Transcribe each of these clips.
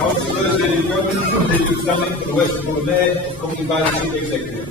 Councillors, ladies and gentlemen, please do stand for the Western Mayor, accompanied by the Chief Executive.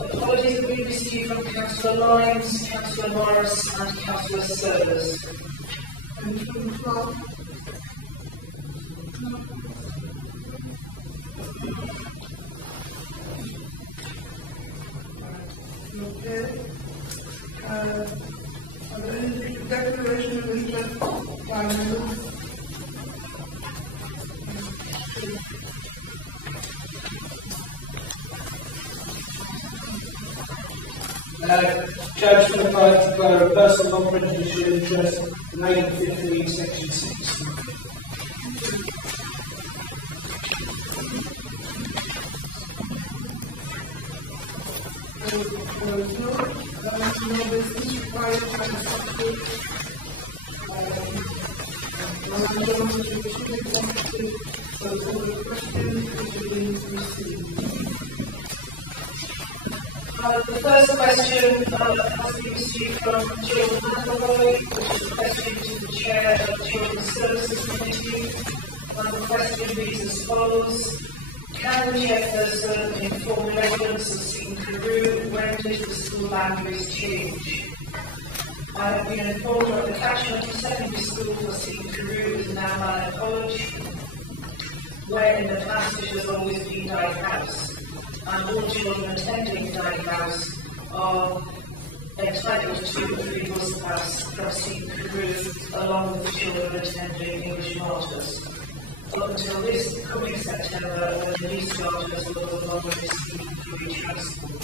Apologies have been received from Councillor Lyons, Councillor Morris and Councillor Service. Okay. Are there any declaration of interest by members? Judge for the right to declare a personal non-prejudicial interest in Article 15, Section 6. No business required by the statute. So the question is being received. The first question has been received from Jill McAvoy, which is a question to the Chair of the Children's Services Committee. The question reads as follows. Can the chairperson inform residents of Seton Carew when did the school boundaries change? I have been informed that the catchment of secondary school for Seton Carew is now Manor College, where in the past it has always been Dyke House. And all children attending Dyke House are entitled to a free bus pass from Seton Carew along with the children attending English Martyrs. Up until this coming September, when the new starters will no longer receive free transport.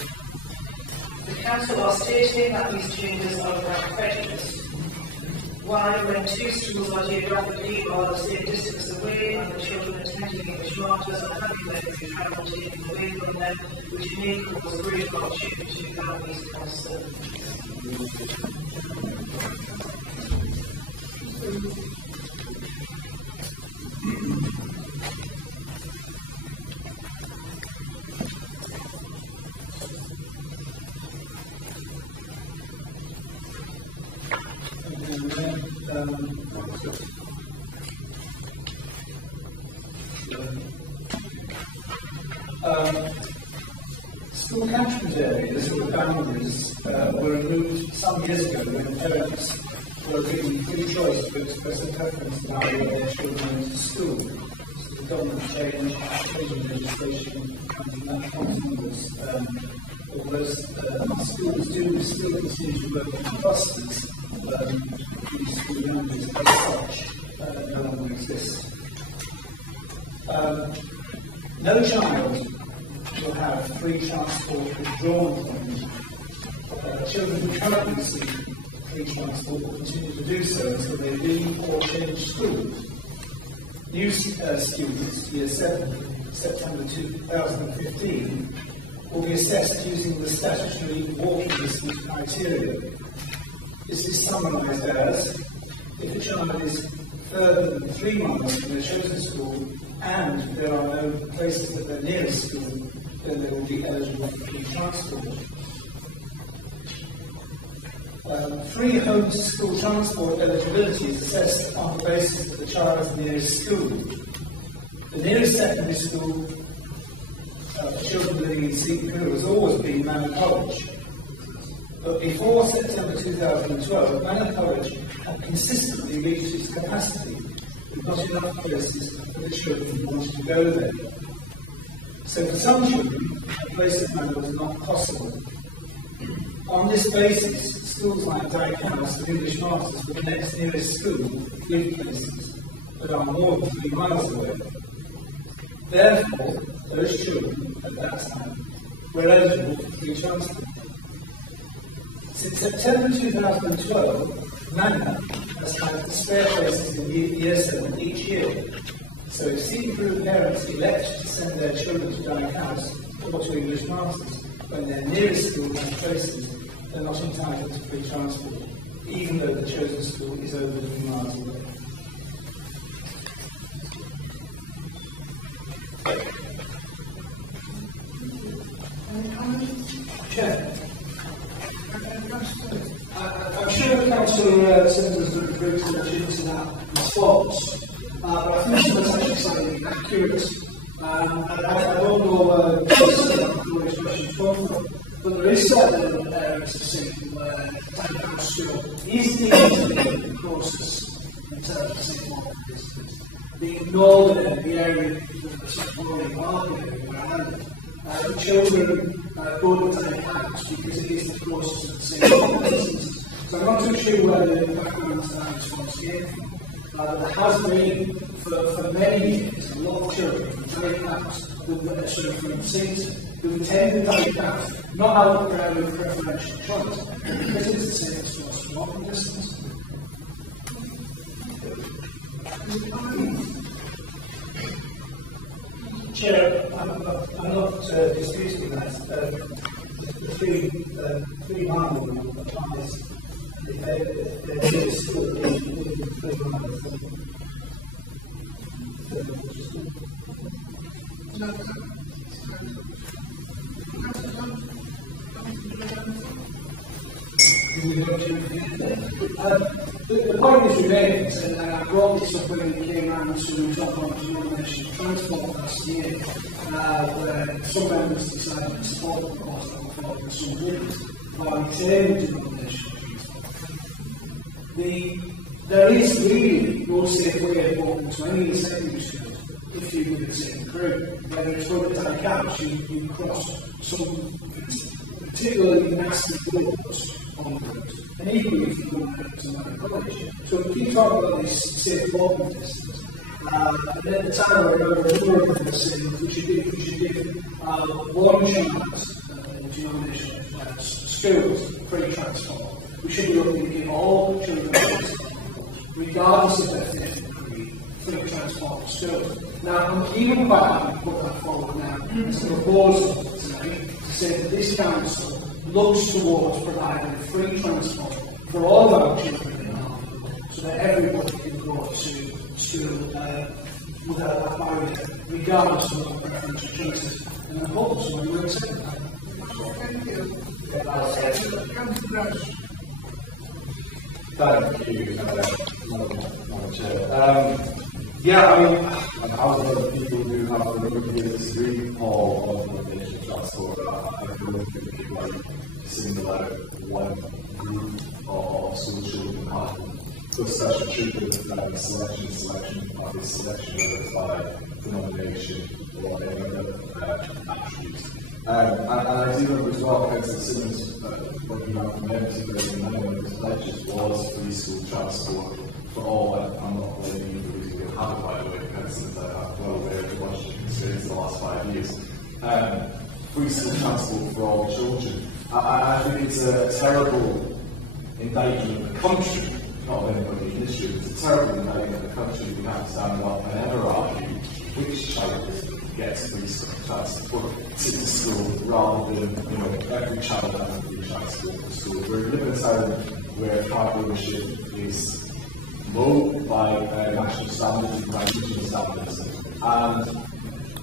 The Council are stating that these changes are without prejudice. Why, when two schools are geographically or the same distance away and the children attending English Martyrs are having their free travel taken away from them, which may cause great hardship to families concerned? School catchment areas or boundaries were removed some years ago when parents were given free choice to express a preference about where their children went to school. So the government changed legislation and that continues. Although schools do still continue to work with clusters, these school boundaries as such no longer exist. No child will have free transport withdrawn from them. Children who currently receive free transport will continue to do so until they leave or change school. New students, Year 7, September 2015, will be assessed using the statutory walking distance criteria. This is summarised as, if a child is further than 3 miles from their chosen school, and there are no places that they're near a school, then they will be eligible for free transport. Free home to school transport eligibility is assessed on the basis of the child's nearest school. The nearest secondary school for children living in Seton Crew has always been Manor College. But before September 2012, Manor College had consistently reached its capacity, with not enough places for the children who wanted to go there. So for some children, a place at Manor was not possible. On this basis, schools like Dyke House and English Masters were the next nearest school with places that are more than 3 miles away. Therefore, those children at that time were eligible for free transport. Since September 2012, Manor has had spare places in Year 7 each year. So if Seton Crew parents elect to send their children to Dyke House or to English Masters when their nearest school has places, they're not entitled to free transport, even though the chosen school is over 3 miles away. Chair. I'm sure the Councillor Simmons would agree to that response, but I think she was actually slightly accurate. I don't know where this question come from, but there is certain areas of Seton where Dyke House School is the process in terms of St. Martin distance. The northern the area of the St. Martin market where I live, the children go to Dyke House because it is the closest to the St. Martin distance. So I'm not too sure where the background to that response came from. There has been, for many years, a lot of children from Dyke House, from Seton, who attend Dyke House, not out of preferential choice, but because it's the safest source of walking distance. Chair, I'm not disputing that. The 3 mile rule applies if there is school within 3 miles. The point is remains, and I brought this up when we came around to talk about the nomination of transport last year, where some members decided to support the proposal and some didn't, by retaining the nomination of transport. There is really no safe way of walking to any of the secondary schools if you live in Seton Crew. Whether it's from the Dyke House, you cross some particularly nasty roads on the road, and equally if you go to Manor College. So we keep talking about this safe walking distance. And at the time, I remember a number of us saying we should give one chance denomination schools free transport. We should be looking to give all children, regardless of their faith and creed, free transport to schools. Now, I'm even quite happy to put that forward now as a proposal tonight to say that this council looks towards providing free transport for all of our children in Hartlepool, so that everybody can go to school without that barrier, regardless of what preferential choices. And I hope someone will accept that. Thank you. Thank you, Madam Chair. Yeah, I mean, and other people who have a little bit of disagree on nomination transport, I don't think we like single out one group of school children and so special treatment, selection, obvious selection, whether it's by denomination or any other attributes. And I do remember as well, Councillor Simmons, working out from them today, and one of his pledges was free school transport for all, and I'm not blaming you for losing your habit, by the way, since I have well aware of the Washington experience in the last 5 years. Free school transport for all children. I think it's a terrible indictment of the country, not of anybody in this room, it's a terrible indictment of the country that we have to stand up and ever argue which child gets free school transport to the school rather than, every child having free transport to school. We're living in a town where car ownership is low by national standards and by regional standards. And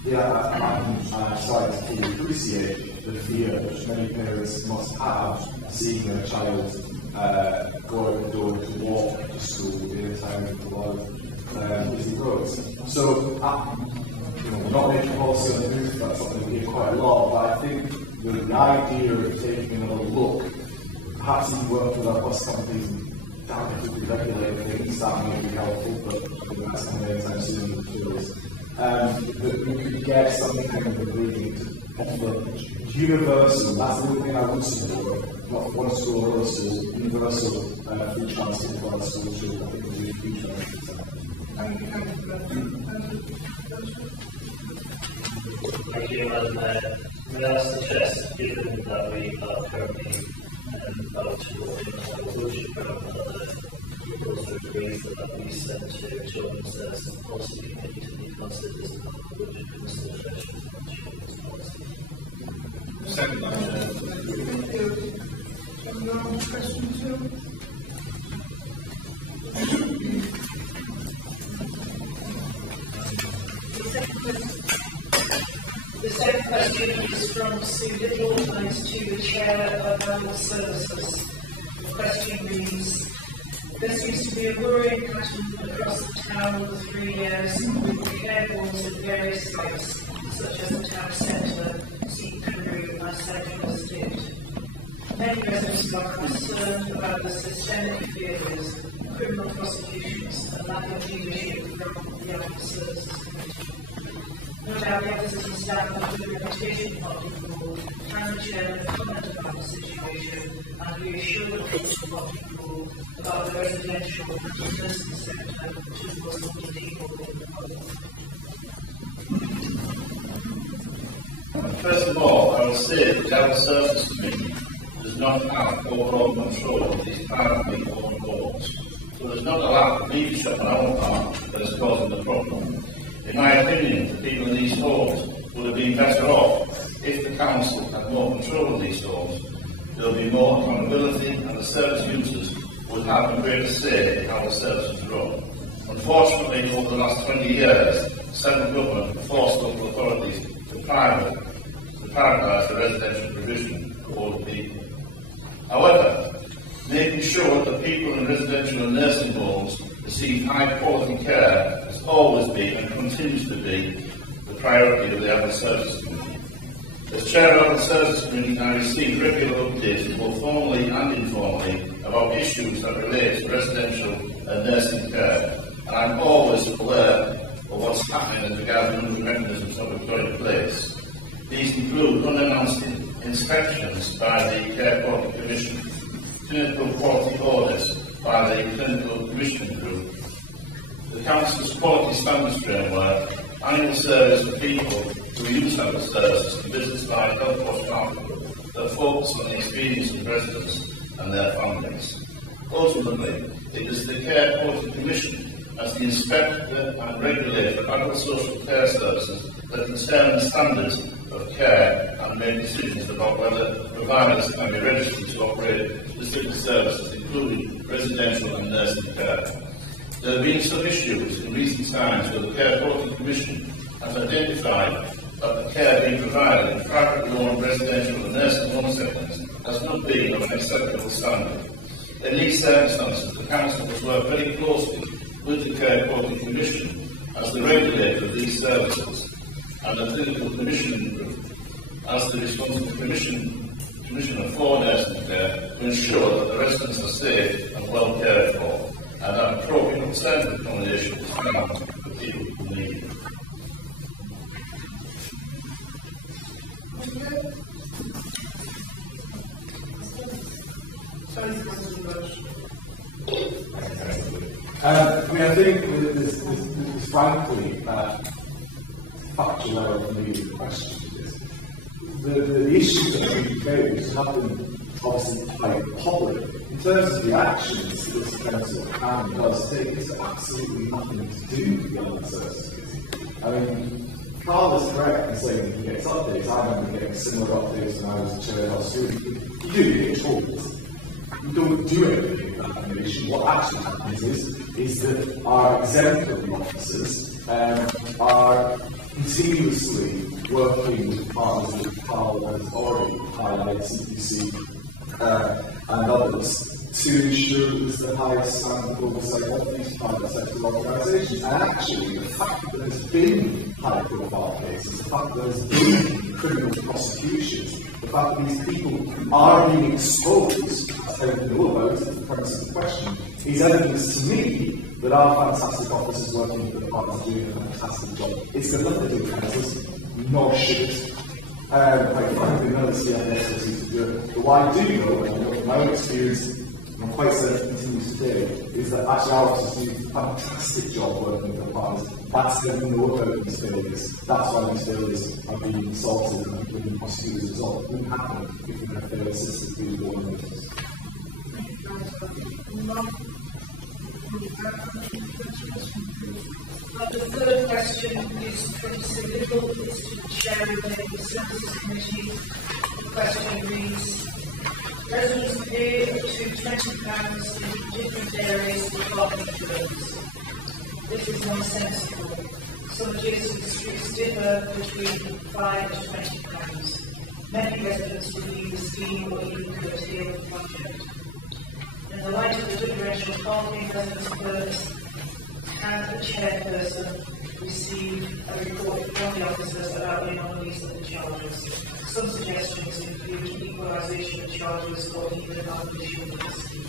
yeah, I'm starting to fully appreciate the fear which many parents must have seeing their child go out the door to walk to school in a town with a lot of busy roads. So, we're not making policy on the move, that's something we hear quite a lot, but I think the idea of taking another look, perhaps even work with our bus companies and directly regulate things, that may be helpful, but that's not anytime soon in the fields. That we could get some kind of agreement to offer universal, that's the only thing I would support, not one school or other school, universal free transport for our school children. I think it would be a huge benefit. Thank you, Madam Mayor. May I suggest, given that we are currently about to work in a budget program, that the proposal agrees that we send to Children's Services and Policy Committee to be considered as a budget consideration of children's policy. Second, Madam Chair. Question 2. The second question is from Sue Little, and it's to the Chair of Animal Services. The question reads, there seems to be a worrying pattern across the town over 3 years with care boards at various sites, such as the town centre, Seacrew and Central Estate. Many residents are concerned about the systemic failures, criminal prosecutions, and lack of leadership from the Animal Services Committee. No doubt the visiting staff of the reputation of Hartlepool can the chairman comment about the situation and reassure the people of Hartlepool about the residential and nursing sector, which is the most people in the public. First of all, I will say that the Animal Services Committee does not have overall control of these privately owned boards. So there's not a lack of leadership on our part that is causing the problem. In my opinion, the people in these homes would have been better off if the council had more control of these homes. There will be more accountability and the service users would have a greater say in how the services run. Unfortunately, over the last 20 years, central government have forced local authorities to privatise the residential provision for older people. However, making sure that people in residential and nursing homes receive high quality care has always been and continues to be the priority of the Animal Services Committee. As Chair of the Services Committee, I receive regular updates, both formally and informally, about issues that relate to residential and nursing care, and I'm always aware of what's happening as regards the mechanisms that we've got in place. These include unannounced inspections by the Care Quality Commission, clinical quality audits by the Clinical Commissioning Group, the Council's Quality Standards Framework, annual surveys of people who use animal services and business like Health Watch Hartlepool that focus on the experience of residents and their families. Ultimately, it is the Care Quality Commission, as the inspector and regulator of adult social care services, that determine standards of care and make decisions about whether providers can be registered to operate specific services, including residential and nursing care. There have been some issues in recent times where the Care Quality Commission has identified that the care being provided in privately owned residential and nursing home settings has not been of an acceptable standard. In these circumstances, the Council must work very closely with the Care Quality Commission as the regulator of these services and the Clinical Commissioning Group as the responsible Commissioner for nursing care to ensure that the residents are safe and well cared for, and that appropriate alternative accommodation is found for people who need it. I think there's frankly factual error from the question. The issues that we've raised have been obviously quite public. In terms of the actions this council can and does take, it's absolutely nothing to do with the Animal Services Committee. I mean, Carl is correct in saying that he gets updates. I remember getting similar updates when I was chair of our student. You do, you get told. You don't do anything with that information. What actually happens is that our exemplary officers are continuously working with partners that Carl has already highlighted, CPC and others, to ensure that there's the highest standard of oversight of these private sector organisations. And actually, the fact that there's been high-profile cases, the fact that there's been criminal prosecutions, the fact that these people are being exposed, as I know about, the premise of the question, is evidence to me that our fantastic officers working for the partners are doing a fantastic job. It's got nothing to do with councils, nor should it. Quite frankly, none of the CIS seems to do it. But what I do know, and I know from my own experience, and I'm quite certain it continues today, is that actually our officers do a fantastic job working with the partners. That's them who know about these failures. That's why these failures are being assaulted and being prosecuted as a result. It wouldn't happen if we had failed systems being born in this. The third question is pretty simple. It's to the Chair of the Services Committee. The question reads, residents pay up to £20 in different areas for parking terms. This is nonsensical. Some adjacent streets differ between £5 and £20. Many residents will leave the scheme or even curtail the project. In the light of the differential parking residents' permits, can the chairperson receive a report from the officers about the anomalies of the charges? Some suggestions include equalisation of charges or even abolition of the scheme.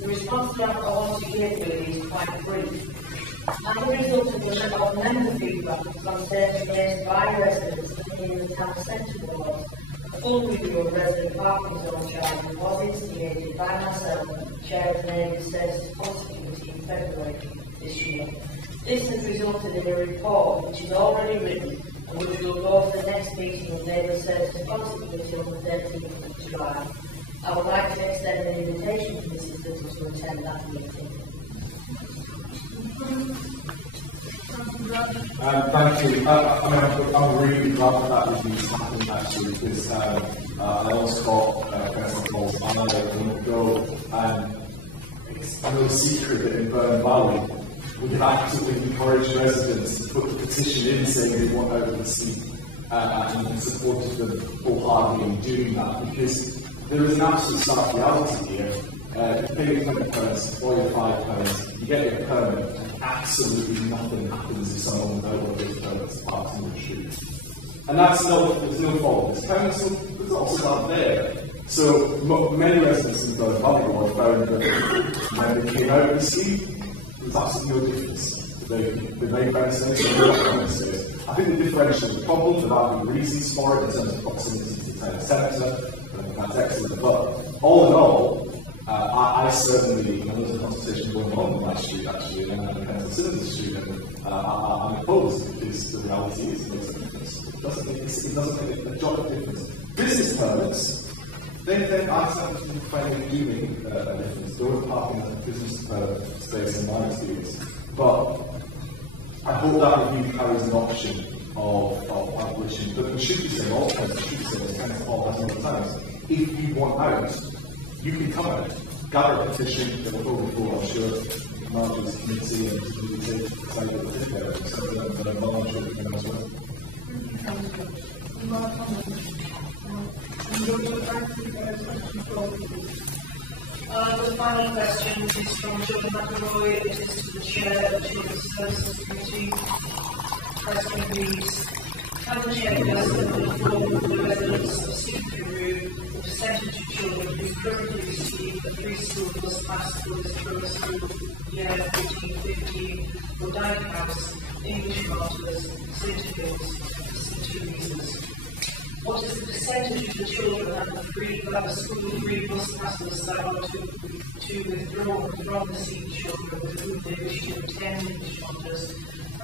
The response to alcohol to give really is quite brief. As a result of member feedback from surveys by residents in the town centre board, a full review of resident parking zone charges was instigated by myself, Chair of the Neighbours Services Policy Committee in February this year. This has resulted in a report which is already written and which will go for the next meeting of Neighbours Services Policy Committee on the 13th of July. I would like to extend an invitation to Mrs. Little to attend that meeting. Thank you. I'm really glad that review is happening actually, because I always caught personal calls on it a month ago, and it's no secret that in Burn Valley we have actively encouraged residents to put the petition in saying they want out of the seat, and supported them wholeheartedly in doing that, because there is an absolute stark reality here. You pay £20 or £5, you get your permit, and absolutely nothing happens if someone without one of those permits parks in the street. And there's no fault of this council, there's also not there. So many residents in Burn Valley Ward found that when they came out of the scheme, there was absolutely no difference. They made benefits, they made benefits. I think the differential is a problem, there might be reasons for it in terms of proximity to the town centre, that's excellent. But all in all, I certainly, and there's a conversation going on my street actually, and the Council Citizens Street, and I'm opposed, because the reality is it makes a difference. It doesn't make a jot of difference. Business permits, then I certainly find doing a difference. Don't parking in a business space in my experience. But I hope that review carries an option of abolition, but we should be saying all times, we should be saying Council all the times. If you want out, you can come out, gather a petition that will go before, I'm sure, the Managers Committee and the take decide what to do there, and something that I'm not sure we can as well. The final question is from John McElroy. It is to the Chair of the Children's Services Committee. Question reads, can the chairperson inform the residents of Seaton the percentage of children who currently receive a free school bus pass for this program school year 14-15 for Dining House, English Martyrs, St Hills, for two reasons? What is the percentage of the children that have a school free bus passes that are to withdraw from the Seaton children with whom they wish to attend English Martyrs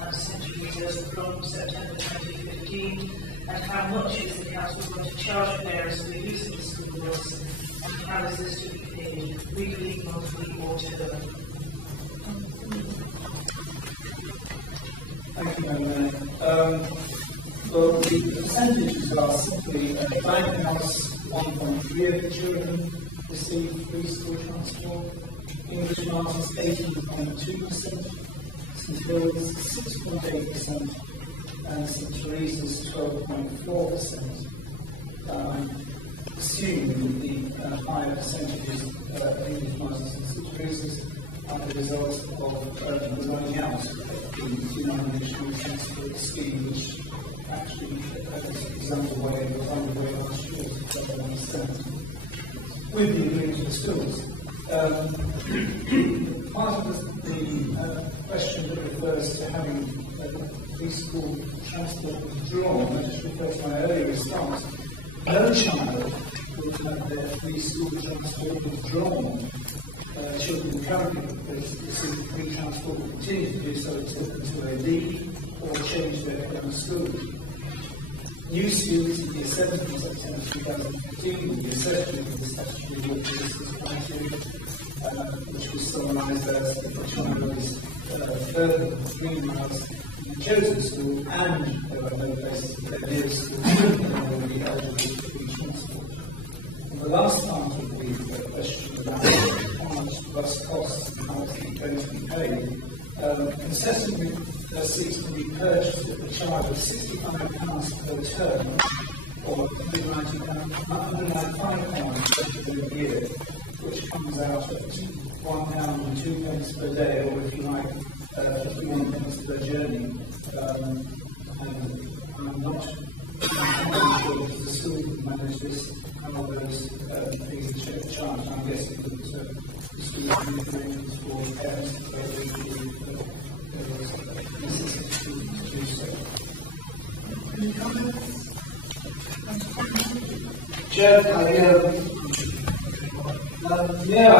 and St Hills from September 2015? And how much is the council going to charge parents for the use of the school bus, and how is this to be paid, weekly, monthly, or term? Thank you, Madam Mayor. Well, the percentages are simply Dining House, 1.3 of the children receive free school transport, English Masters 18.2%, St Hills 6.8%, and St Teresa's 12.4%. Assuming the higher percentages of English Masters and St Teresa's are the result of the running out of the two-man school transport scheme, which actually is underway last year, to some extent, with the agreement of the schools. Part of the question that refers to having free school transport withdrawn, I just refer to my earlier response. No child will have their free school transport withdrawn. Children currently receive free transport will continue to do so until they leave or change their current school. New students in Year 7 from September 2015 will be assessed with the statutory work resistance criteria, which was summarised as if a child is further than 3 miles from the chosen school and there are no places for their nearest school, then they will be eligible for free transport. And the last part of the question about how much the bus costs and how much it's going to be paid, consistently seeks to be purchased with a charge of £65 per term or £195 per year, which comes out at £1.02 per day, or if you like, 51 pence per journey. I'm not sure that the school can manage this, how those things are charged. I'm guessing that the school can be arrangements for parents to pay Any comments? Chair,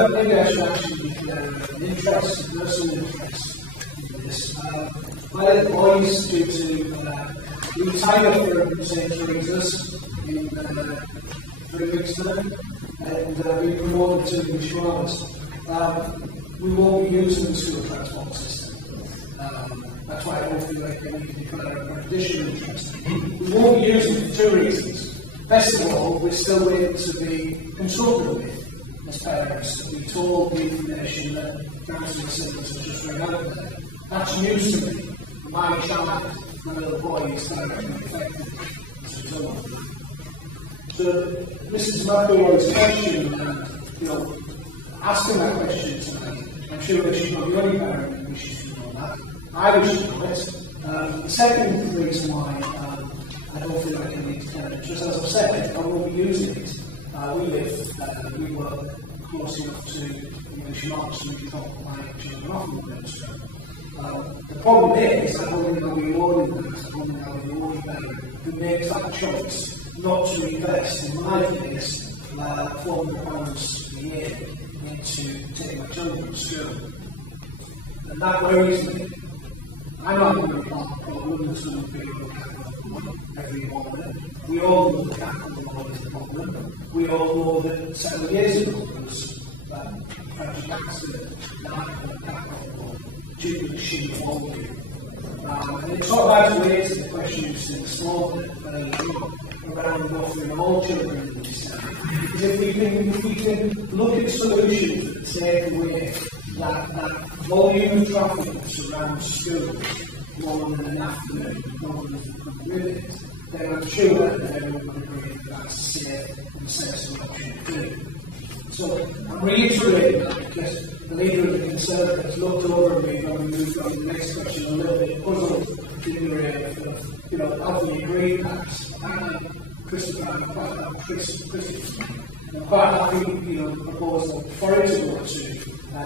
maybe I should actually interest, personal interest in this. My little boy used to retire from St Teresa's in 3 weeks' time and be promoted to English Masters. We won't be using the school transport system. That's why I don't feel like we need to declare an additional interest. We won't be using it for 2 reasons. Best of all, we're still waiting to be consulted with as parents. We told the information that council siblings have just read out there. That's news to me. My child, my little boy, is directly affected as a result. So, Mrs. McElroy's question, asking that question tonight, I'm sure that she's not the only parent who wishes to know that. I wish to know it. The second reason why I don't feel like I need to tell it, just as I've said, I won't be using it. We work close enough to English Masters and we talk my children off of them. The problem is, I don't know the only parent who makes that choice not to invest, in my case, £400 a year into taking my children to school. And that worries me. I'm not going to be part of the problem that's going to be every morning. We all know the capital law is a problem. We all know that several years ago there was that tragic accident that happened at capital law due to machine faulting. And it's sort of out of way to the question you've seen this morning around offering all children in this town. Because if we can look at solutions that take away that volume of traffic that surrounds schools more than an afternoon, more than with it, then I'm sure that everyone would agree that that's a safe and sensible option to do. So I'm reiterating that because the leader of the Conservatives looked over at me when we moved on to the next question a little bit puzzled in the area of, have we agreed that? Christopher, I'm quite happy, propose a proposal to go to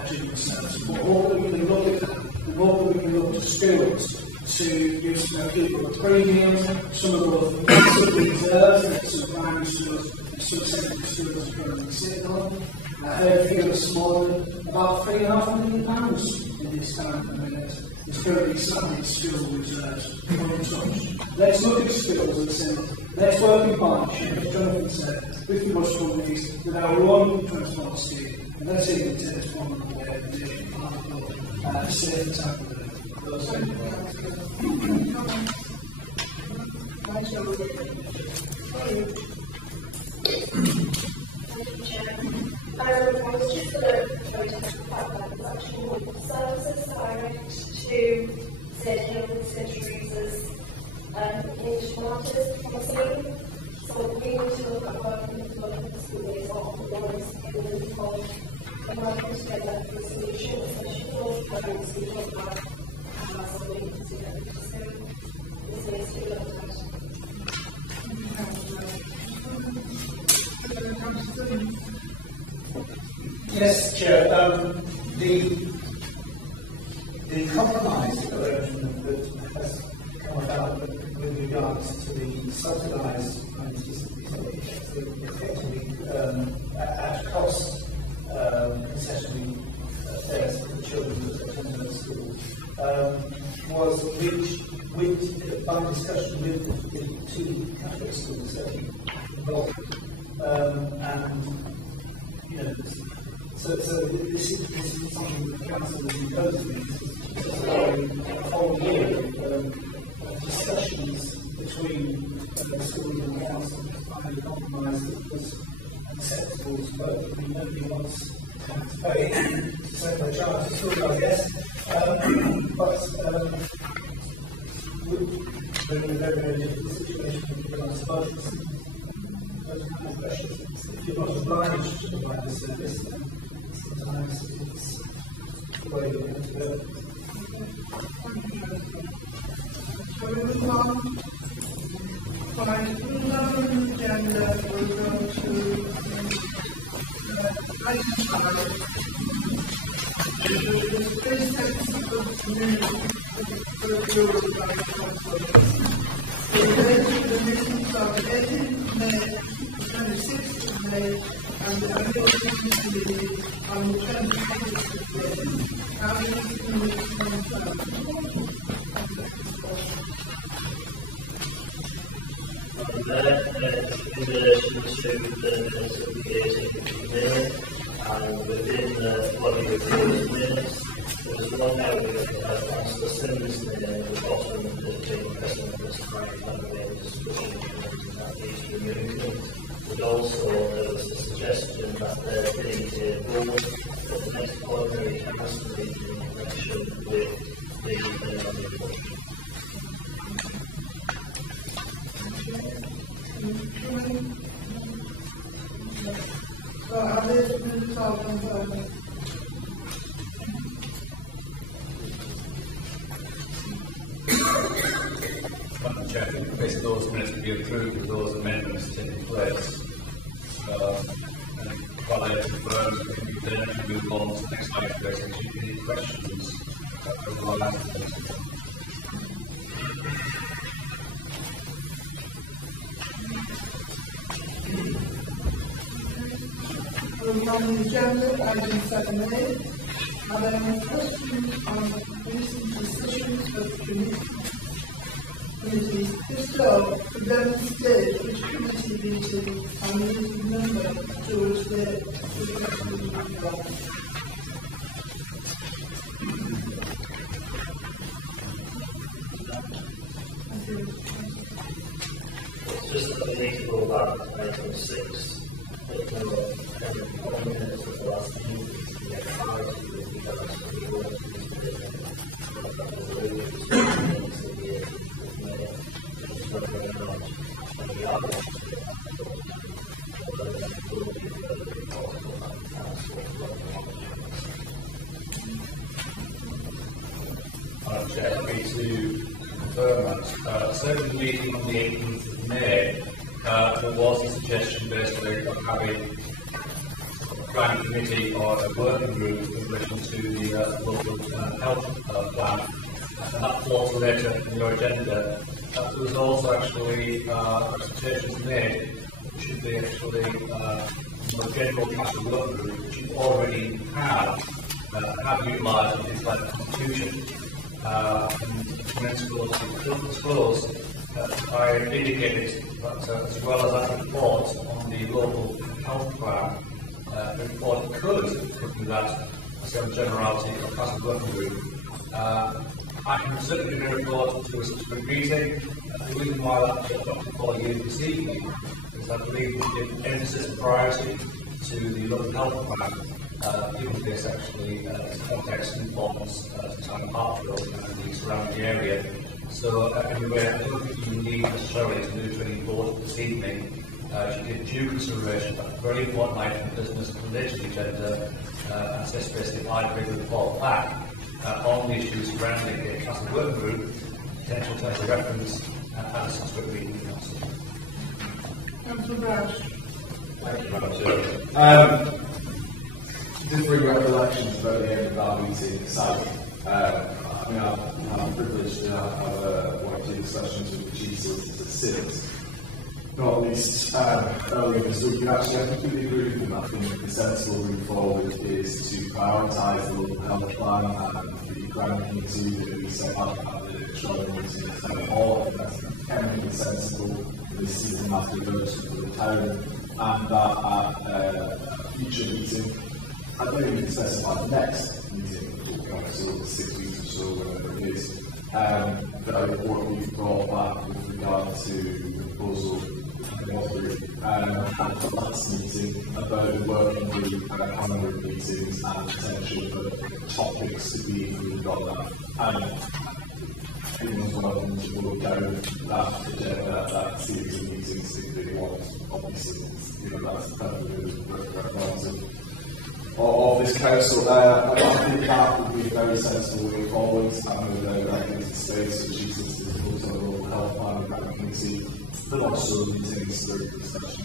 children's centres. But hope that we can look at that, and hope that we can look to schools to use some people with premiums, some of those reserves that some primary schools and some secondary schools are currently sitting on. I heard a figure this morning about £3.5 million in this town at the minute. There's currently some school reserves untouched. Let's look at schools and say, let's work in partnership, as Jonathan said, with the bus companies, with our own transport scheme, and let's see if it takes one of the way of doing Hartlepool safe and sound for those things. I was just going to said Hamilton Centuries as English martyrs from Spain. So we need to look at working with local schools of the boys and the college and working together for a solution, especially for parents who don't have so we need to get this needs to be looked at. Yes, Chair. The compromise arrangement that has come about with regards to the subsidised effectively at cost concessionary fares for the children that attend those schools was reached by discussion with the two Catholic schools that involved, and you know. So this is something that the Council has imposed me. A whole year of discussions between the schools and the Council to find a compromise that was acceptable to both. I mean, nobody wants to have to pay to send their child to school, I guess. But we're in a very, very difficult situation with regards to budgets. Those kind of pressures. If you're not obliged to provide the service, then sometimes it's the way you want to do it. So we move on. By moving agenda, we go to item 5. The three sets of community for the meetings of the 18th of May, 26th of May, and the annual meeting on the 28th of May. How many communities in relation to the minutes of the 18th of May, and within the body of those minutes, there was one area that Councillor Simmons made at the bottom that taking precedent this time and the discussion that needs to be removed. But also there was a suggestion that there be a vote for the next ordinary council meeting in connection with the report. So are these minutes all confirmed? Madam Chair, I think those minutes to be approved with those amendments taking place. And while I confirm, we can then move on to the next item. If there's any questions over our application. We're on the agenda, item 7A. Are there any questions on recent decisions of the committees? If so, to demonstrate which committee meeting and meeting number to which they respectively belong. It's just that we need to go back to item 6. But there were 10 minutes of the last meeting to get clarity with regards to the work Madam Chair, happy to confirm that. Certainly the meeting on the 18th of May, there was a suggestion basically of having a plan committee or a working group in relation to the local health plan. And that falls later in your agenda. There was also actually presentations made, which should be actually a general capital working group, which you already have utilised in things like the Constitution. And principles to disclose, I indicated that as well as that report on the local health plan, the report could do that as a generality of capital working group. I can certainly give a report to a subsequent meeting. The reason why that's not before you this evening is I believe we give emphasis and priority to the local health plan. given this actually context and importance to town Hartlepool and the surrounding area. So anyway, I don't think you need necessarily to move to any vote this evening. To give due consideration that very important item of business on the agenda, and says basically I agree with Paul back on the issues surrounding the council working group, potential to make a reference and a subsequent meeting in council. Councillor Brown. Thank you, Madam Chair. Differing recollections about the end of that meeting aside, I mean, I'm privileged to have worked in discussions with the chief solicitors since. Not least earlier this week, actually, I completely agree with them. I think the sensible route forward is to prioritise the local health plan and the ground committee that we set up at the Shoreline meeting at Town Hall. I think that's chemically sensible. This is a massive urgent for the town, and that at a future meeting, I don't even specify the next meeting of the council, 6 weeks or so, whatever it is, but a report we've brought back with regard to the proposal at the last meeting about the working group and a number of meetings and potential for topics to be included on that. And everyone's welcome to go down that series of meetings if they want. Obviously, that's perfectly representative of this council. I think that would be a very sensible way forward. I'm going to regulate the space for Jesus to propose on the local health plan and ground committee, but also meetings through the discussion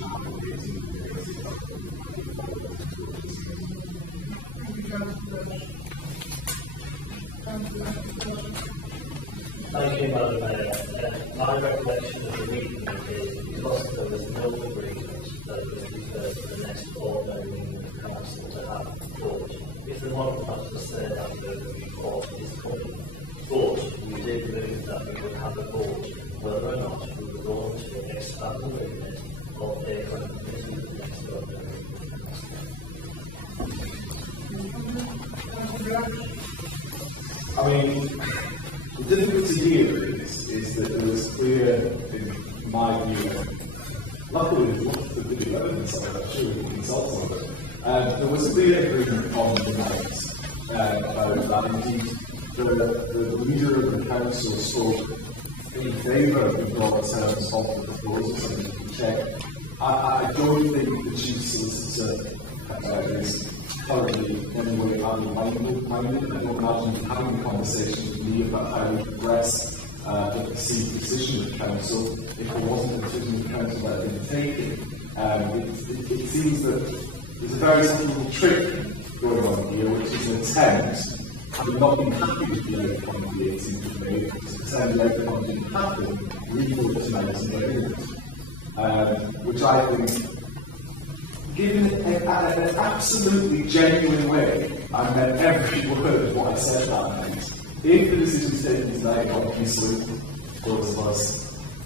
and the Thank you, Madam Mayor. My recollection of the meeting is because there was no agreement that it was referred to the next ordinary meeting of the council to have a vote. If the model has to say that the report is coming, but we did agree that we would have a vote whether or not we were going to expand the remit of a committee to the next ordinary meeting of the council. I mean, the difficulty here is that it was clear, in my view, luckily there's lots of video evidence of it, I'm sure we can consult on it. There was a clear agreement on the night about that. Indeed, the leader of the council spoke in favour of the broad terms of the proposals and you can check. I don't think the chief solicitor is currently in any way minded. I don't imagine having a conversation with me about how we progress the perceived decision of the council if there wasn't a decision of the council that had been taken. It seems that there's a very simple trick going on here, which is an attempt, having not been happy with the outcome of the 18th of May, to pretend the outcome didn't happen, revote tonight and get rid of it. Which I think, given an absolutely genuine way, I meant every word of what I said that night. If the decision is taken tonight, obviously, those of us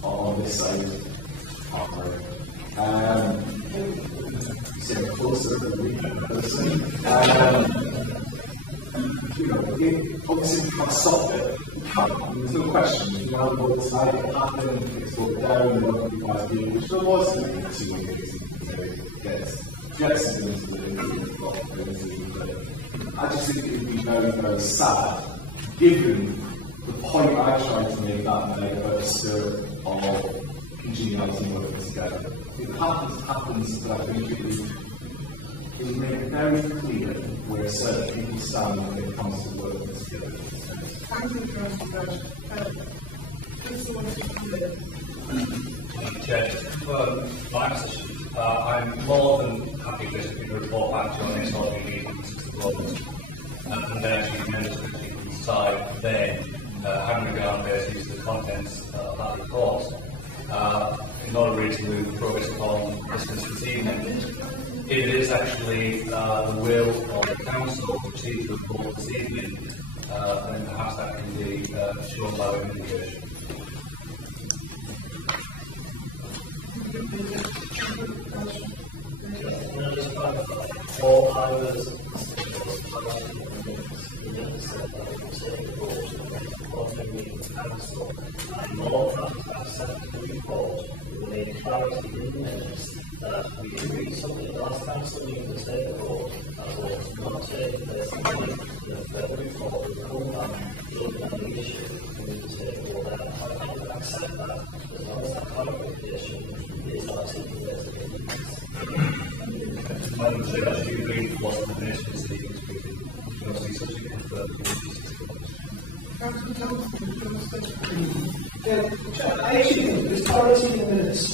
on this side are sitting closer to the weekend person. Obviously, we can't stop it. There's no question. If you have a vote tonight, it happened, it's voted down, and what you guys do, which there was going to be 2 weeks. Gets into the I just think it would be very, very sad, given the point I tried to make that night about the spirit of congeniality and working together. If it happens, but I think it would make it very clear where certain people stand when it comes to working together. Thank you, My position. I'm more than happy to report back to your next ordinary meeting on the 6th of August. And then actually members of the team can decide then, having regard to the contents of that report, in order really to move progress upon business this evening. If it is actually the will of the council to proceed to report this evening, then perhaps that can be shown by the indication. Or I was meeting council. I'm more than happy to accept the report with the clarity in the minutes that we agreed something last time something was taken forward that was not taken place in the further report with the whole man looking at the issue and we will take forward that. I can accept that as long as that clarification is articulated in the minutes. Madam Chair, I do agree with what the Minister is speaking to. Obviously, subject to further I actually think there's clarity in the minutes.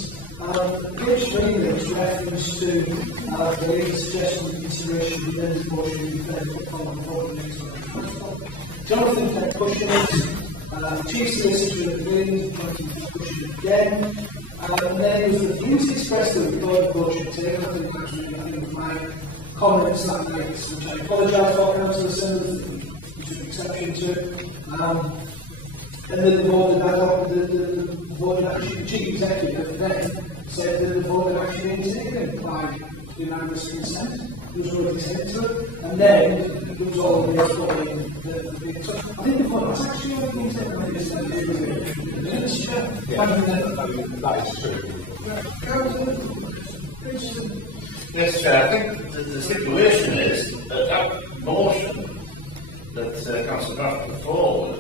Page 3 makes reference to the latest suggestion of consideration of the end motion in the following forward next one. Jonathan kept pushing it. Chief Solicitor agreed, Jonathan kept pushing it again. And then there was the views expressed that the board should take. I think that's really nothing of my comments that night, which I apologise for, Councillor Simmons, we took exception to. And then the board had actually, the chief executive then said that the board had actually been taken by unanimous consent. There was no consent to it. And then there was all the following the big touch. I think the board was actually all the consent like this. That is true. Yes, Chair, I think the situation is that that motion that Councillor Grant put forward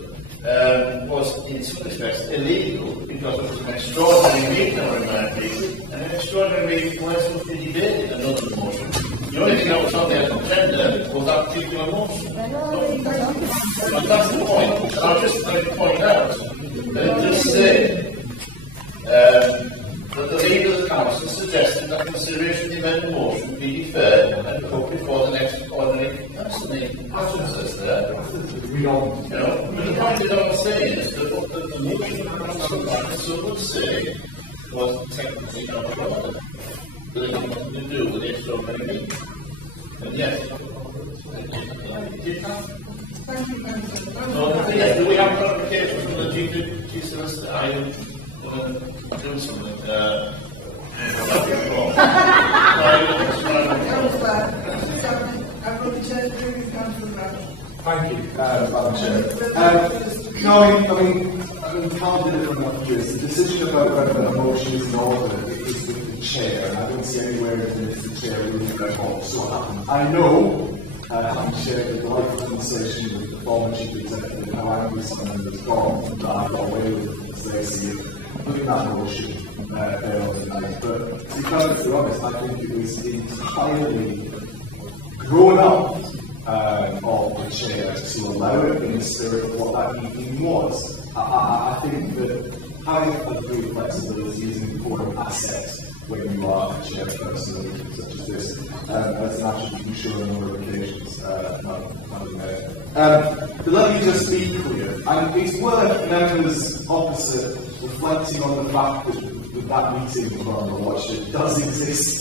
was in some respects illegal because it was an extraordinary meeting, I remind you, and an extraordinary meeting where it was to be debated another motion. The only thing that was on the agenda was that particular motion. But that's the point. I'll just like to point out that it does say that the legal counsel suggested that consideration of the amended motion be deferred and put before the next ordinary council meeting. That's what it says there. We don't. You know, but the point that I'm saying is that what the motion that some would say was technically not ordered, but it had nothing to do with the extraordinary meeting. And yes, it did happen. Thank you, Councillor. So, yes, do we have clarification from the Chief Solicitor? I want to do something. Thank you, Madam Chair. No, I mean, can't do different messages. The decision about whether a motion is in order is with the Chair, and I don't see anywhere in the minutes the Chair really records what happened. I know, having shared a delightful conversation with the former Chief Executive, how angry some members gone, that I got away with Stacey putting that motion there on the night. But to be perfectly honest, I think it was entirely grown up of the Chair to allow it in the spirit of what that meeting was. I think that having a degree of flexibility is an important asset when you are a chairperson of a meeting such as this, as an attribute you can show on a number of occasions, but let me just be clear, and it's worth members opposite reflecting on the fact that that meeting from watch it does exist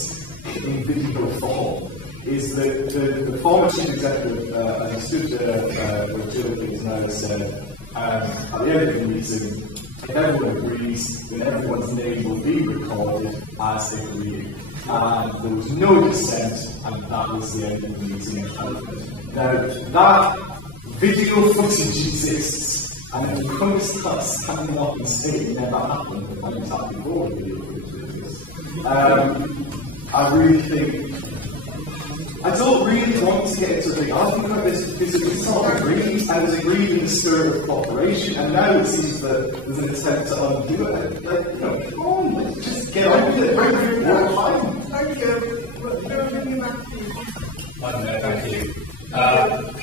in video form. Is that the former Chief Executive understood what Jill has now said, at the end of the meeting, if everyone agrees, then everyone's name will be recorded as they agree. And there was no dissent, and that was the end of the meeting in Hartlepool. Now, that video footage exists, and if you're going to start standing up and saying it never happened, then it's happened before the video footage exists. I really think I don't really want to get into a big argument about this because it's not agreed. I was agreed in the spirit of cooperation, and now it seems that there's an attempt to undo it. Like, you know, come on, let's just get on with it. Bring it forward, fine. Thank you. Madam Mayor, thank you.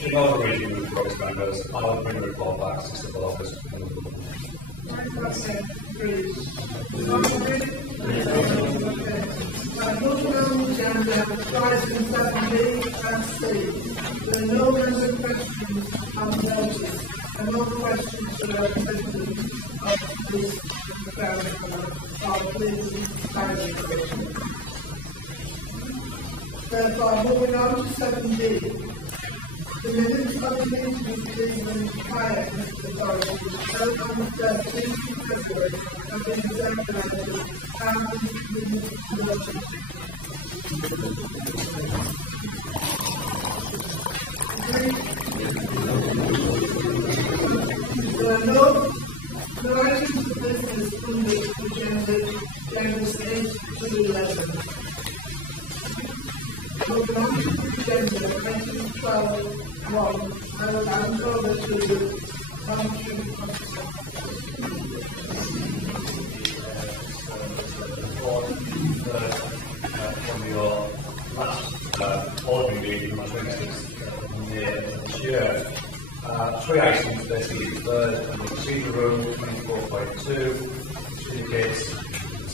In order reading with Robert's members, I'll bring the report back to civil office. Moving on the agenda, items 7B and C. There are no further questions on the notice, and no questions to the representative of this please carry the question. Therefore, moving on to 7B. The minutes of the meeting between prior to the authority held on the 13th of February have been circulated and been noted. There are no The items of business on the agenda, items 8 to 11. Moving on to the agenda, item 12.1. I will hand over to the Council Officer. From your last ordinary meeting on 26th of May this year. Three items basically. Third, the procedure rule 24.2, which indicates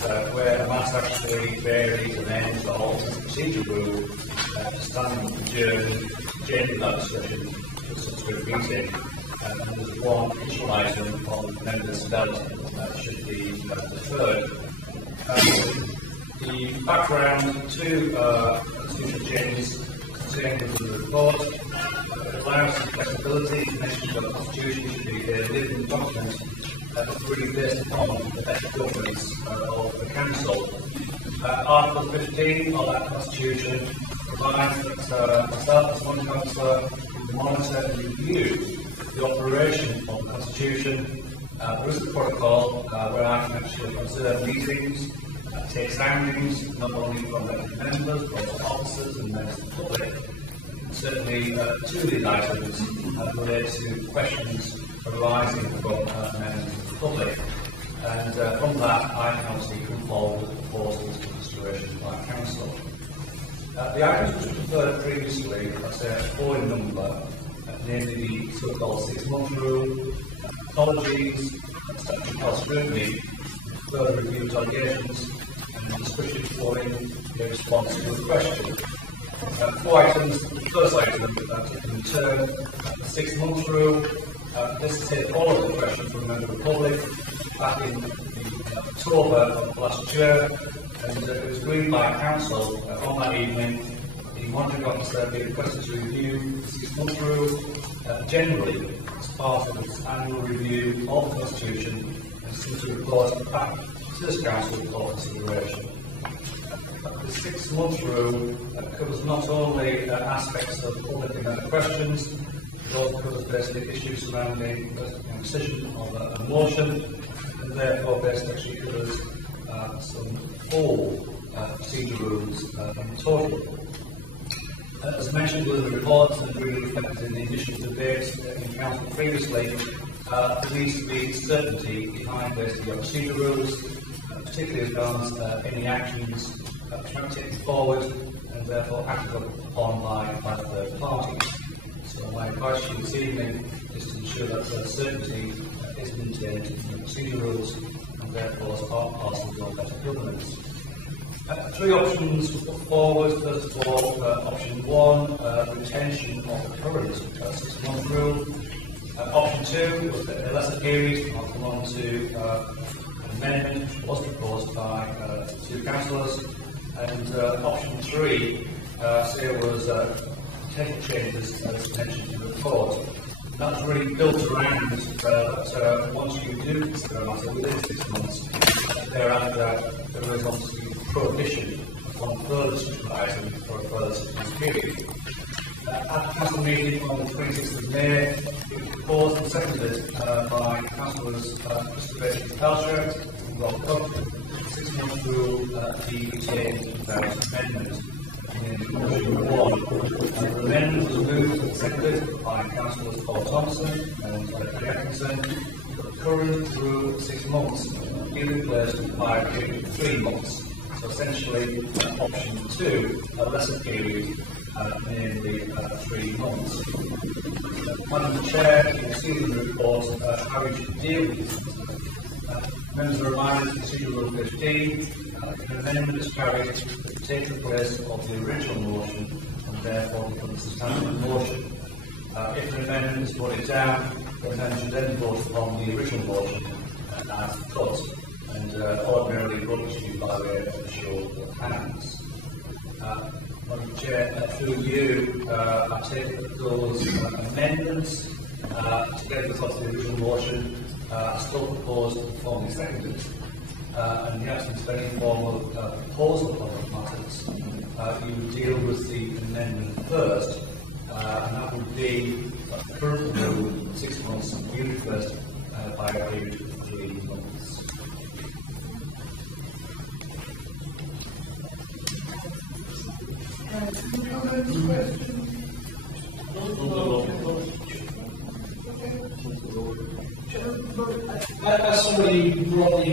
that where a matter actually varies and ends or alters the procedure rule, standing adjourned, changing that discussion to subsequent meeting. And there's one additional item on members' development that should be deferred. The background to constitutional changes contained within the report allows some flexibility. It mentions that the Constitution should be a living document that's really based upon the better governance of the Council. Article 15 of that Constitution provides that myself as one councillor will monitor and review the operation of the Constitution. There is a protocol where I can actually observe meetings, take soundings not only from members but also officers and members of the public. And certainly, two of these items relate to questions arising from members of the public. And from that, I can obviously come forward with proposals for consideration by Council. The items which were deferred previously are four in number, namely the so-called 6-month rule, apologies, statutory health scrutiny, further review of allegations, and discussion following the response to the question. Four items. The first item, in turn, the 6-month rule. This is all of the question from a member of the public back in October of last year, and it was agreed by Council on that evening. The monitoring officer being requested to review the 6-month rule generally as part of its annual review of the Constitution and seems to report back to this Council for consideration. The 6-month rule covers not only aspects of public and other questions, it also covers basically issues surrounding the decision of a motion, and therefore basically actually covers some full procedure rules in total. As mentioned within the report and really reflected in the initial debates in Council previously, there needs to be certainty behind basically your procedure rules, particularly as regards any actions which might be taken forward and therefore acted upon by third parties. So my advice to you this evening is to ensure that certainty is maintained in the procedure rules and therefore as part of your better governance. Three options were put forward. First of all, option 1, retention of the current 6-month rule. Option 2 was a lesser period. I'll come on to an amendment which was proposed by 2 councillors. And option 3 was potential changes as mentioned in the report. And that's really built around that once you do consider a matter within 6 months, thereafter there is obviously prohibition on further scrutinising for a further 6-month period. At the Council meeting on the 26th of May, it was proposed and seconded by Councillors Christopher Belcher and Rob Cook. The 6-month rule be retained without amendment. In motion 1, the amendment was moved and seconded by Councillors Paul Thompson and Gary Atkinson. The current rule of 6 months be replaced by a period of 3 months. So essentially, option 2, a lesser period, namely 3 months. Madam Chair, you can see in the report how we should deal with this. Members are reminded of Procedure Rule 15, if an amendment is carried, it takes the place of the original motion and therefore becomes a standard motion. If an amendment is voted down, the amendment should then vote upon the original motion as cut. And ordinarily vote issued by way of a show of hands. Madam Chair, through you, I take that those amendments, together with the original motion, are still proposed and formally seconded. And the absence of any form of proposal upon those matters, you would deal with the amendment first, and that would be the current rule, 6 months, be replaced by a period of 3 months. Any comments, questions? As somebody brought the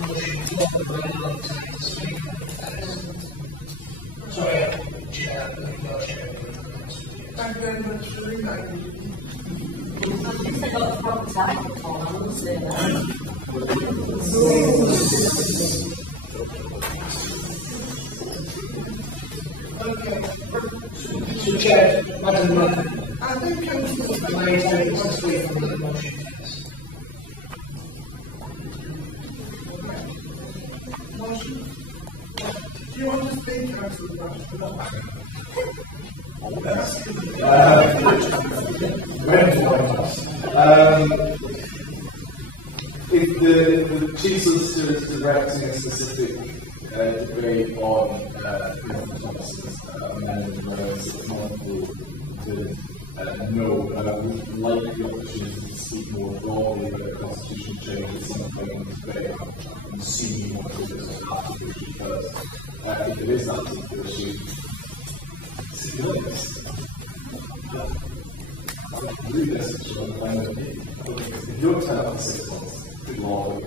motion forward, to speak. Sorry, Chair, Thank you very much for doing that. I got the proper title for I will say that. Okay. So, Chair, Madam Mayor, I think Councillor I take to speak on the motion. Motion. Do you want to speak, Councillor Bradford? If the Chief Solicitor is directing a specific debate on Thomas's amendment, whereas it's not to no, I would like the opportunity to speak more broadly about the constitutional change at some point in the debate and see more of this after the issue first. If it is that particular issue, if you're turning up for 6 months, good lord,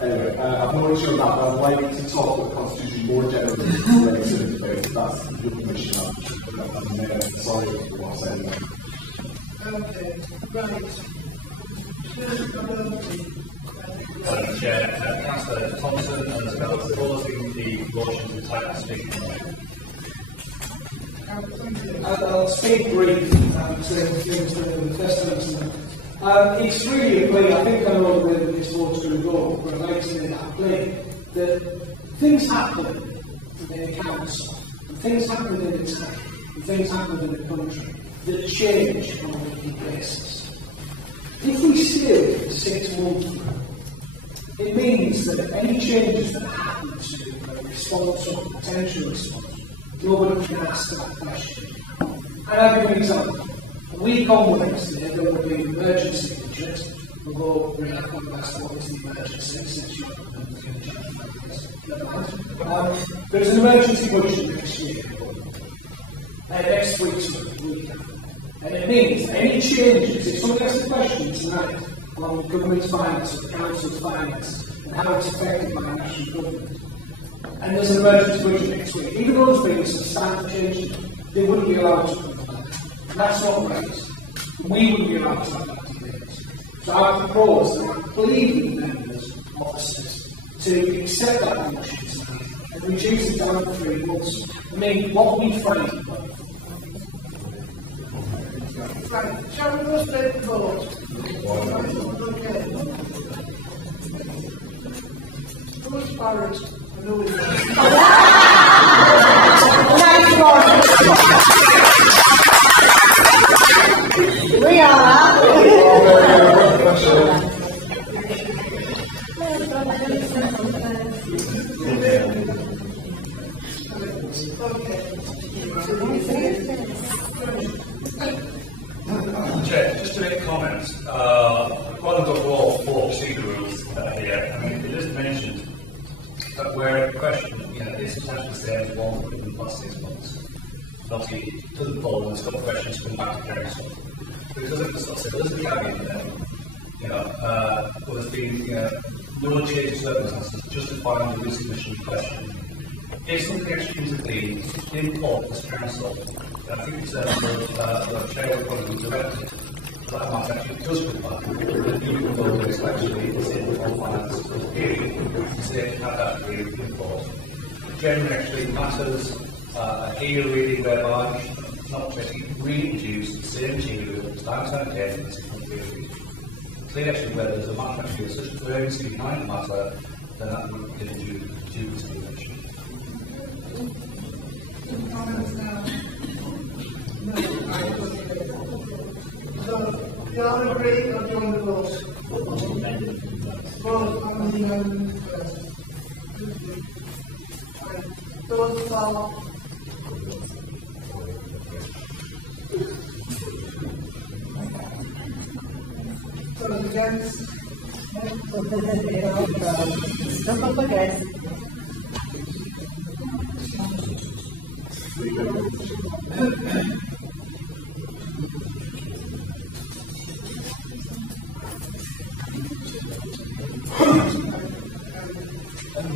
anyway, I'm not really sure on that, but I'd like to talk about the Constitution more generally related to the debate. That's your permission. I'm sorry for what I'm saying. Okay, right. Chair, Councillor Thompson and Isabella proposing the motion to type speaking. I'll speak briefly and say a few things in the first instance. It's really a play. I think I know where this vote's going to go, but I'd like to say that play that things happen in the council, and things happen in the town, and things happen in the country that change on a weekly basis. If we stay for 6 months, it means that any changes that happen to a response or a potential response, nobody can ask that question. And I'll give you an example. A week on Wednesday, there will be an emergency budget. We'll go react on last what is the emergency since you're there's an emergency budget next week. Next week's week. And it means any changes, if somebody asks a question tonight on government's finance or council's finance and how it's affected by national government, and there's an emergency budget next week, even though there's been some standard changes, they wouldn't be allowed to come back. And that's not right. We wouldn't be allowed to have that debate. So I propose that I plead with members, officers, to accept that motion tonight and reduce it down to 3 months. I mean, what we find. Right, shall we go straight to vote? Okay. Who's Barrett? I know it's We are. Chair, just to make comments, one of the raw 4 procedure rules here, I mean, it is mentioned that where a question, is potentially the same as one within the past 6 months. Obviously, it doesn't follow and it's got questions come back to council. But it doesn't sort of say, there's a caveat there. But there's been, no change to circumstances justifying the resubmission question. If something actually comes to be important as council, I think it's the chair will probably be directed. That might actually does come back. You can vote this actually is in the finance period to say have that really report. Generally actually matters here reading their large, not just reproduce the same material time again as it comes to clear actually whether there's a matter actually such urgency behind the matter, then that would be due to the election. comments now. No, so, you all agree or join the vote? Vote on the amendment first. Those for? Those against? Stuff up against.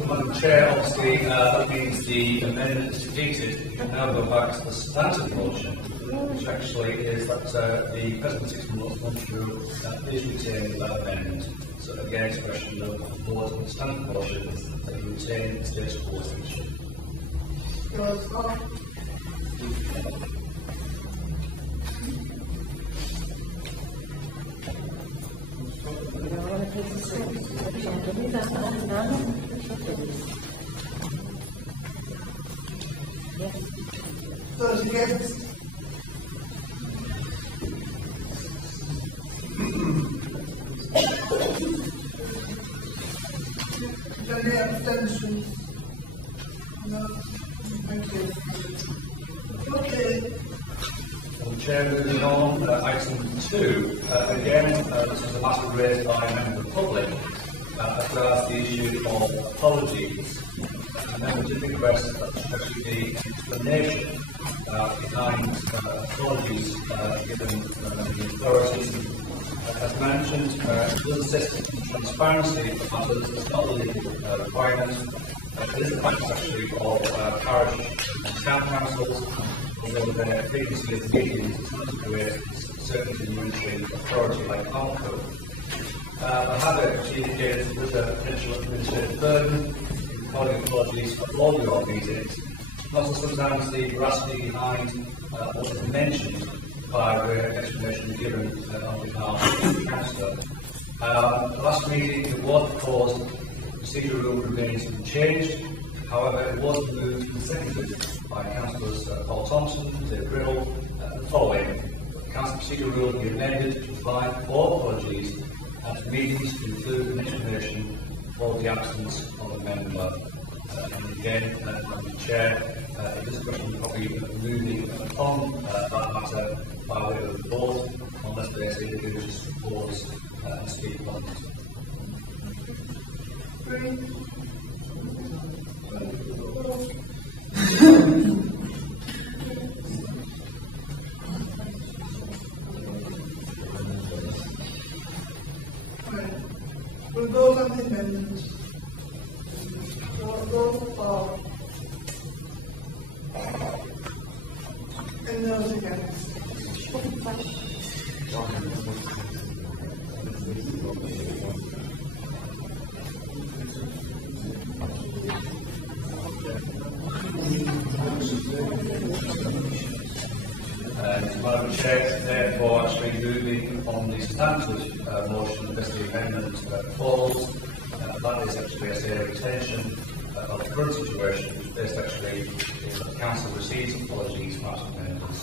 Madam Chair, obviously that means the amendment is defeated. We can now go back to the substantive motion, which actually is that the present 6 months run through is retained without amendment. So again, it's a question of the board on the standard motion is that you retain the status quo issue. Those against? Any abstentions? No. Thank you. Okay. Chair, moving on, item 2. Again, this is a matter raised by a member of the public as well as the issue of apologies. The member did request that there should be an explanation behind apologies given the authorities. As mentioned, it does assist in transparency of matters. It's not a legal requirement. It is the practice actually of parish and town councils. Although there previously as meetings, it's not to create certainly the monitoring authority like Hartlepool. I have actually indicated with a potential administrative burden in recording apologies for all your meetings, and also sometimes the veracity behind what is mentioned by the explanation given on behalf of the councillor. The last meeting, it was proposed the procedure rule remains unchanged. However, it was moved and seconded by Councillors Paul Thompson, Dave Riddle, the following. The Council Procedure Rule be amended to provide all apologies at meetings to include an explanation for the absence of a member. And again, Madam Chair, it is a question of probably moving upon that matter by way of the board, unless there's individuals to pause and speak on it. We'll vote on the amendment. We'll vote for. And those against. Madam Chair, therefore actually moving on the substantive motion as the amendment falls. That is actually a retention of the current situation, which is actually the Council receives apologies from absent members.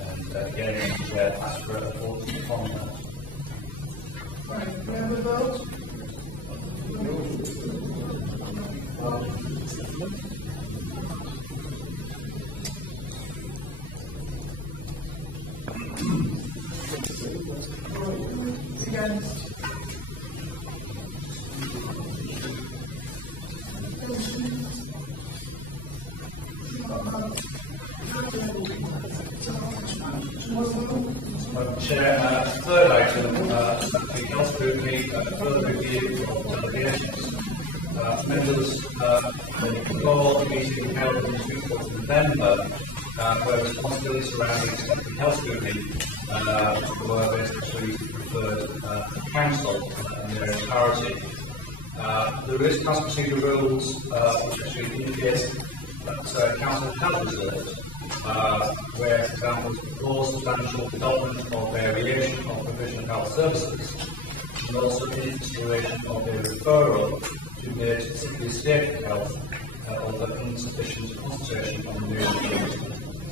And again, Madam Chair, ask for a vote on that. Right, we have a vote? Against. Madam Chair, third item, the Council Group need further review of delegations. Members recall the meeting held on the 6th of November, where responsibilities surrounding the Council Group were basically referred to the Council and their entirety. There is Council Procedure Rules which actually indicate that Council has reserved where, for example, proposed substantial development or variation of provision of health services, and also in consideration of a referral to made specifically state of health or the insufficient concentration on new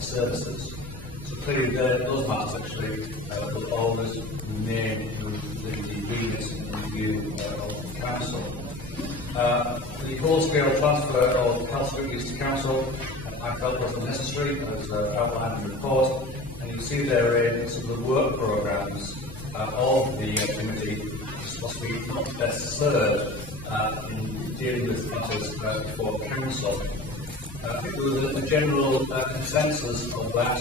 services. So clearly, those matters actually will always remain within the remit and review of the Council. The whole-scale transfer of health duties to Council I felt was unnecessary, as outlined in the report, and you can see therein some of the work programmes of the committee is possibly not best served in dealing with matters before council. I think there was a general consensus of that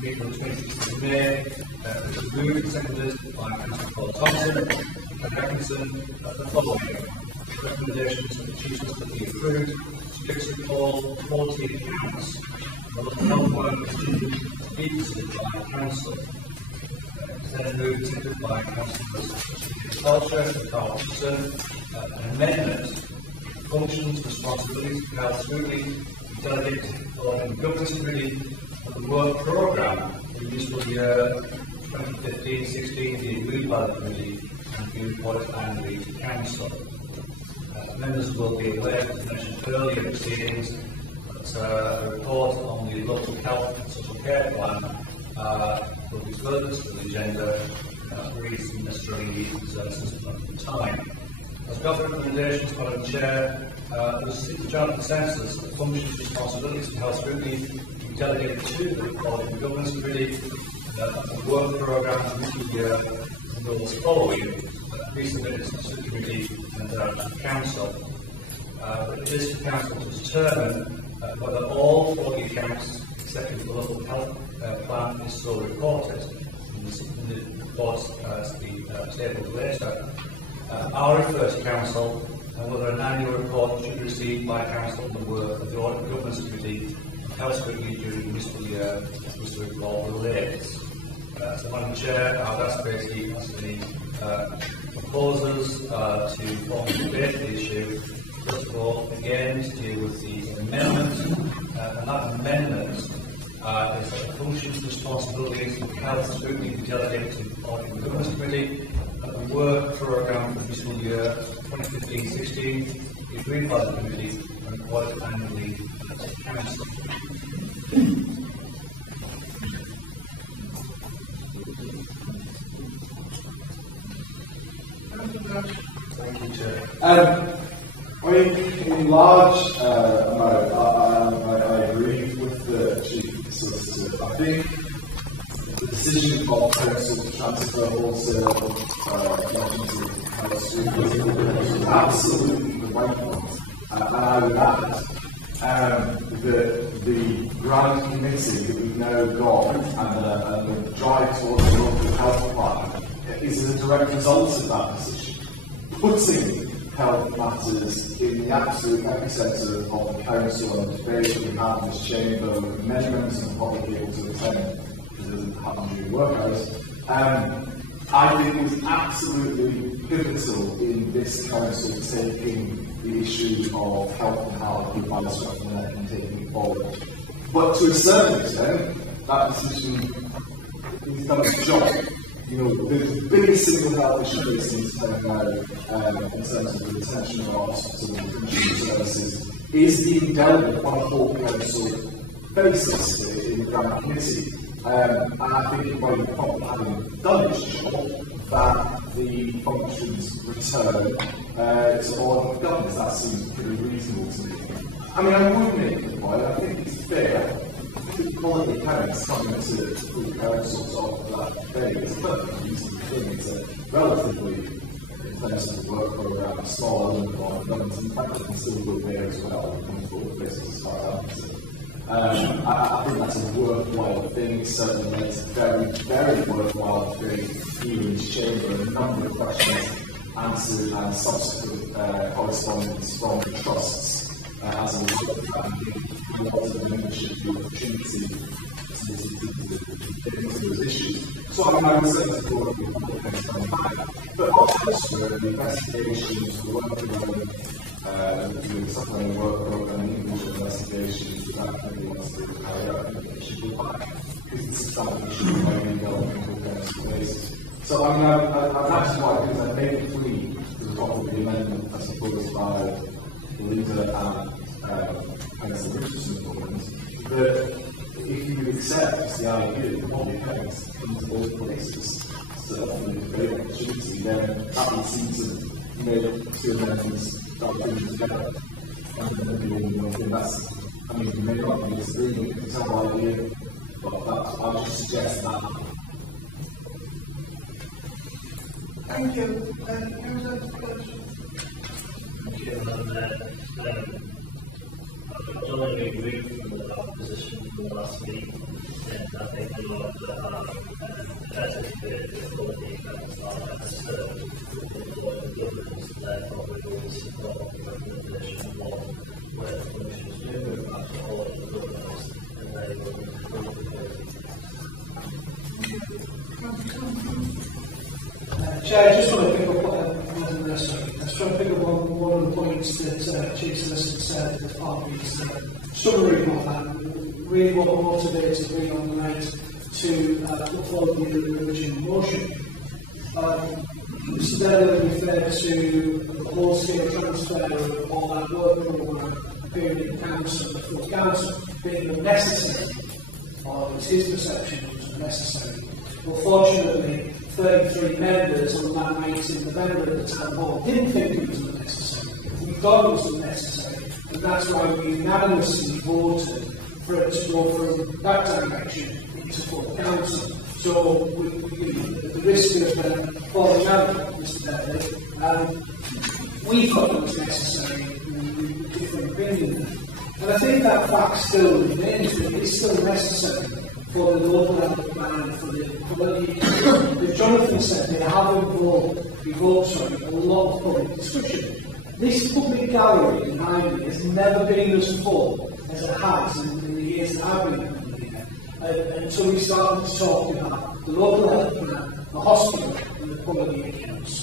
meeting on the 26th of May, which was moved and seconded by Councillor Paul Thompson and Atkinson the following. Recommendations of the chiefs to be approved, strictly all quality accounts, and the local health work is to be considered by council. Then moved and seconded by Councillors Culture and Carlton, an amendment, functions, responsibilities, health scrutiny, delegated or in governance committee of the work programme for the useful year 2015-16 be agreed by the committee and be reported annually to council. Members will be aware, as mentioned earlier in proceedings, that a report on the local health and social care plan will be further to the agenda, really isn't necessarily needed at this point in time. As got recommendations, Madam Chair, there was a general consensus that functions, responsibilities and health scrutiny be delegated to the Quality and Governance Committee, the work programme for the year and those following, resubmitted to the committee and to council. It is for council to determine whether all 40 accounts, except for the local health plan, is so reported in the report to be tabled later. Are referred to council and whether an annual report should be received by council on the work of the Audit and Governance Committee and Health Scrutiny during the municipal year which the report relates. So, Madam Chair, I've asked basically the proposers to form a debate the issue. First of all, again, to deal with the amendment, and that amendment is that the functions, responsibilities, and health scrutiny be delegated to the Audit and Governance Committee, and the work programme for the fiscal year 2015-16 be agreed by the committee and reported annually to council. Thank you, Chair. I mean, in large amount, I agree with the Chief Solicitor. I think the decision of council to transfer wholesale is absolutely the right one. And I would add that the grant committee that we've now got and the drive towards the local health plan is a direct result of that decision. Putting health matters in the absolute epicentre of the council and the debate that we have in this chamber, with many members will probably be able to attend because it doesn't happen during work hours. I think it was absolutely pivotal in this council taking the issue of health and Hartlepool by the scruff of the neck and taking it forward. But to a certain extent, that decision is done its job. You know, the biggest single health issue is in terms of the retention of our hospital and community services is being dealt with on a whole council basis in the grant committee. And I think by the point of having done its job, that the functions return to all of the governments. That seems pretty reasonable to me. I mean, I would make the point, I think it's fair. The quality accounts coming to full council to offer that debate is a perfectly reasonable thing. It's a relatively, in terms of the work programme, a small element of government. In fact, it can still go there as well on a forward basis as far as I'm concerned. I think that's a worthwhile thing. It certainly makes a very, very worthwhile thing here in this chamber. A number of questions answered and subsequent correspondence from the trusts as a result of that. A lot of the membership the opportunity to get into those issues. So I would say that's all of the things coming back. But also the investigations, the work around the supplementary work programme and individual investigations that committee wants to carry out, I think it should be back. Because it's something that should be maybe dealt with on a basis. So I mean, that's why, because I made it free to the top of the amendment, I suppose, by the leader and the Richardson government, that if you accept the idea that the public accounts come to both places to offer the debate opportunity, then that would seem to make two amendments start putting together. And maybe that's, I mean, you may not be disagreeing with the whole idea, but I would just suggest that. Thank you. Thank you, Madam Mayor. I've only been moved from the position from the last meeting, and I think a lot of the difficulty and governance, therefore we will support the recommendation of where the Commission's moving back to all of the governance, and they will improve the Chair, I just want to pick up one of the points that Chief Solicitor said at the part of his summary of that. Really what motivated me on the night to put forward the original motion. Mr. Delley referred to the whole-scale transfer of all that work programme appearing in council, the full council, being unnecessary, or it was his perception it was unnecessary. Well, fortunately, 33 members on that night in November at the town hall didn't think it was unnecessary. We thought it was unnecessary, and that's why we unanimously voted for it to go from that direction into full council. So, at the risk of falling out, Mr. Dudley, we thought it was necessary, and we were different opinion there. And I think that fact still remains, that it is still necessary for the local level plan, for the as Jonathan said, they have evoked a lot of public discussion. This public gallery behind me has never been as full as it has in the years that I've been here. Until we started to talk about the local health plan, the hospital, and the quality accounts.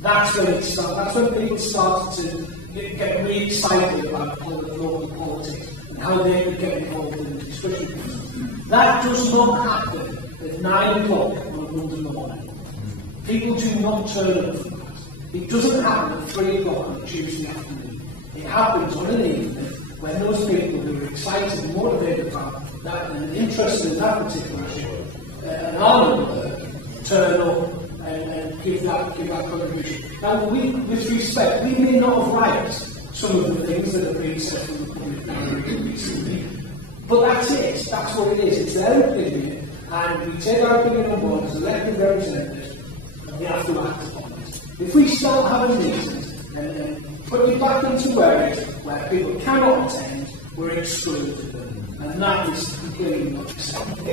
That's when it started. That's when people started to get really excited about local politics and how they could get involved in the discussion. That does not happen at 9 o'clock on a Monday morning. People do not turn up for that. It doesn't happen at 3 o'clock on a Tuesday afternoon. It happens on an evening when those people who are excited and motivated about that and interested in that particular issue and are in work turn up and give that contribution. Now, with respect, we may not have liked some of the things that have been said from the public gallery recently. But that's it, that's what it is, it's their opinion, and we take our opinion on board as elected representatives, and we have to act upon it. If we start having meetings and put it back into where people cannot attend, we're excluded them, and that is completely not acceptable.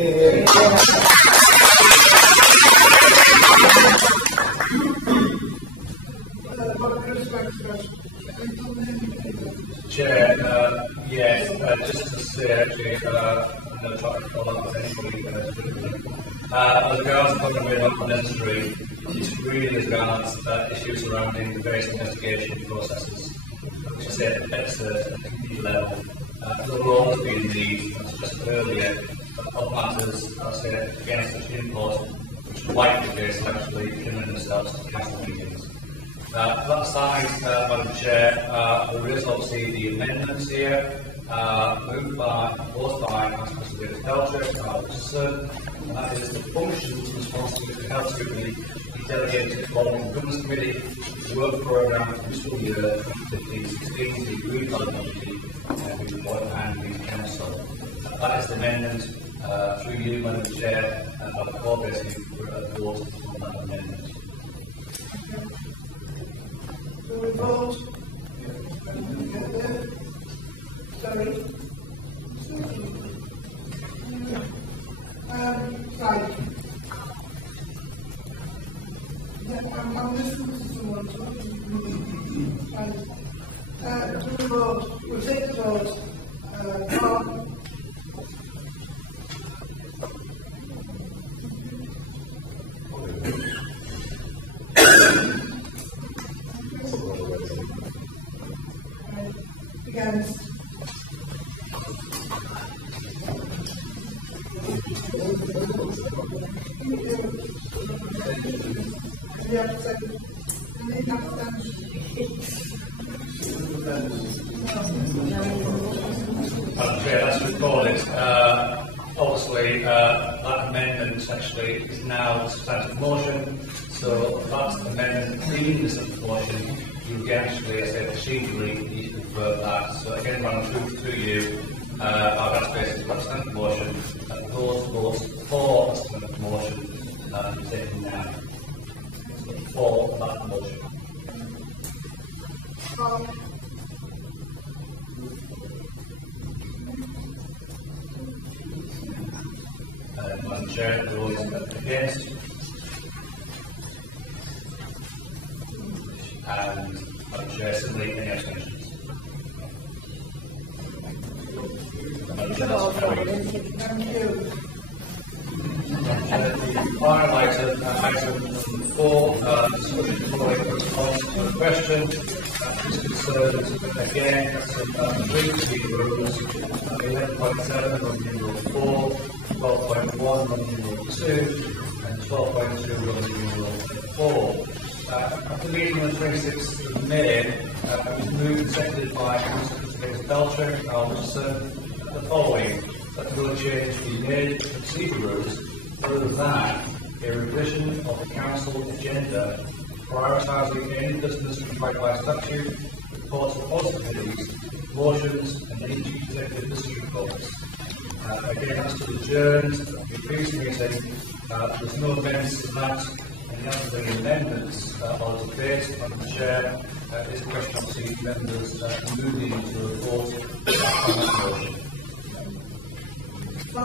Chair, yes, just to say actually, I'm not trying to follow up with anybody as regards to what not necessary, it's really as regards issues surrounding the various investigation processes, which I said at the community level. There will always be a need, as just earlier, of matters, I say, against such import, which are likely the case actually limit themselves to council meetings. That aside, Madam Chair, there is obviously the amendments here, moved by, proposed by Councillor Belcher, Richardson, and that is the functions and responsibility of the Health Scrutiny be delegated to the following Governance Committee, the work programme for fiscal year 2015-16, the agreed by the committee, and the Council. That is the amendment through you, Madam Chair, and I will call basically for a vote on that amendment. So we vote. Sorry. Right. Yeah, I'm listening to someone talking. Right. We vote. We'll take the vote. Against. That's recorded. Obviously, that amendment actually is now a substantive motion, so that's the amendment leaving this motion. You can actually, I say, procedurally, you can convert that. So again, running through you, that's basically a substantive motion. Those votes for a substantive motion taken now. for that motion? Madam Chair, those against? And Madam Chair, simply any abstentions? Madam Chair, that's carried. Thank you. Final item, item 4, discussion following response to the question. This concerns, again, some brief rules, 11.7 on numeral 4, 12.1 on numeral 2, and 12.2 on numeral 4. After the meeting on the 26th of May, it was moved and seconded by Mr. Belcher and Alderson the following: that no change be made to procedure rules other than a revision of the council agenda prioritising any business required by statute, reports of policy committees, motions, and any chief executive business reports. Again, as to the adjourned, the previous meeting, there's no amendments to that, and the answer to the amendments or debate on the chair is a question of seeing members moving to the vote on that motion. So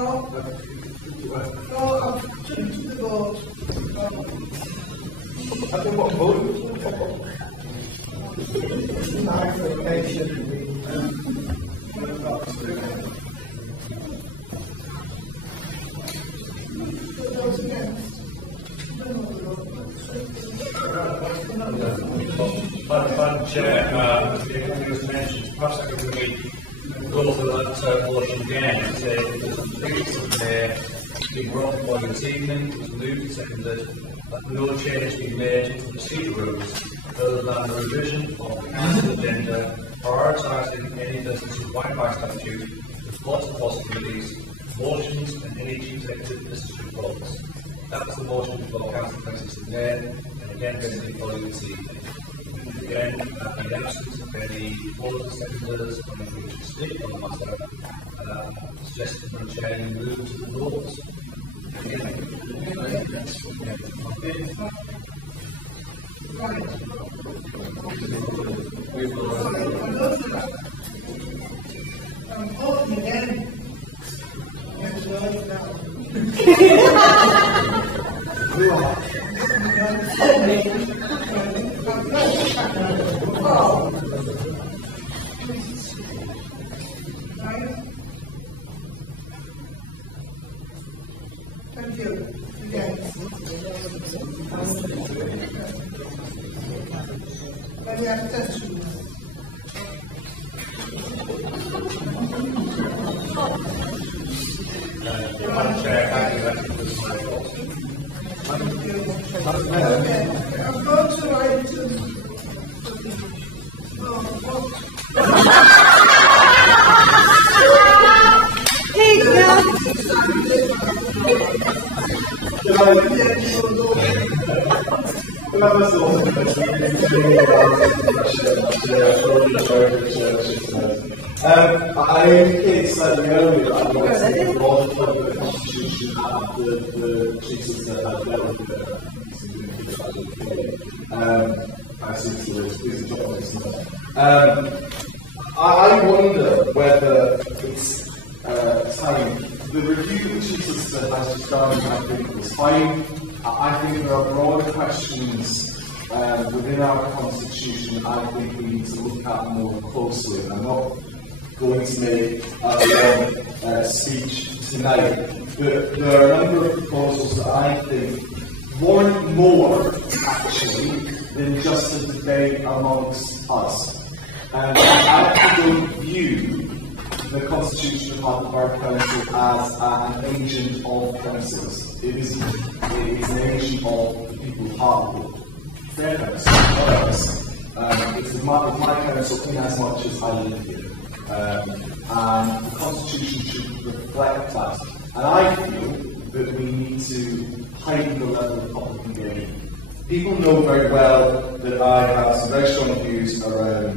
I'll jump to the vote. I think what vote? Those against? Madam Chair, it was mentioned, perhaps I could really go for that motion again and say that there's a previous being brought forward this evening, it was moved and seconded, that no change be made to the procedure rules other than the revision of the council agenda prioritising any business required by statute, reports of possibilities, motions and any chief executive business reports. That was the motion for Council 26 of May, and again basically following this evening. Again, in the absence of any other seconders or any who speak on the matter, suggested that the chair move to the votes. I'm voting again. Yes, well, now. Thank you. Against? Any abstentions? Madam Chair, thank you. That was my fault. Okay, I'll go to item. I indicated slightly earlier that I wanted to get more of the Constitution and the Jesus that had dealt with I see it's a job, isn't it? I wonder whether it's time. The review that Jesus has just done, I think, was fine. I think there are broader questions within our Constitution I think we need to look at more closely. And I'm not going to make a long speech tonight, but there are a number of proposals that I think warrant more, actually, than just a debate amongst us. And I actually don't view the Constitution of Hartlepool Council as an agent of councils. It is an agent of the people of Hartlepool. Fair council, not us. It's my council in as much as I live here. And the Constitution should reflect that. And I feel that we need to heighten the level of public engagement. People know very well that I have some very strong views around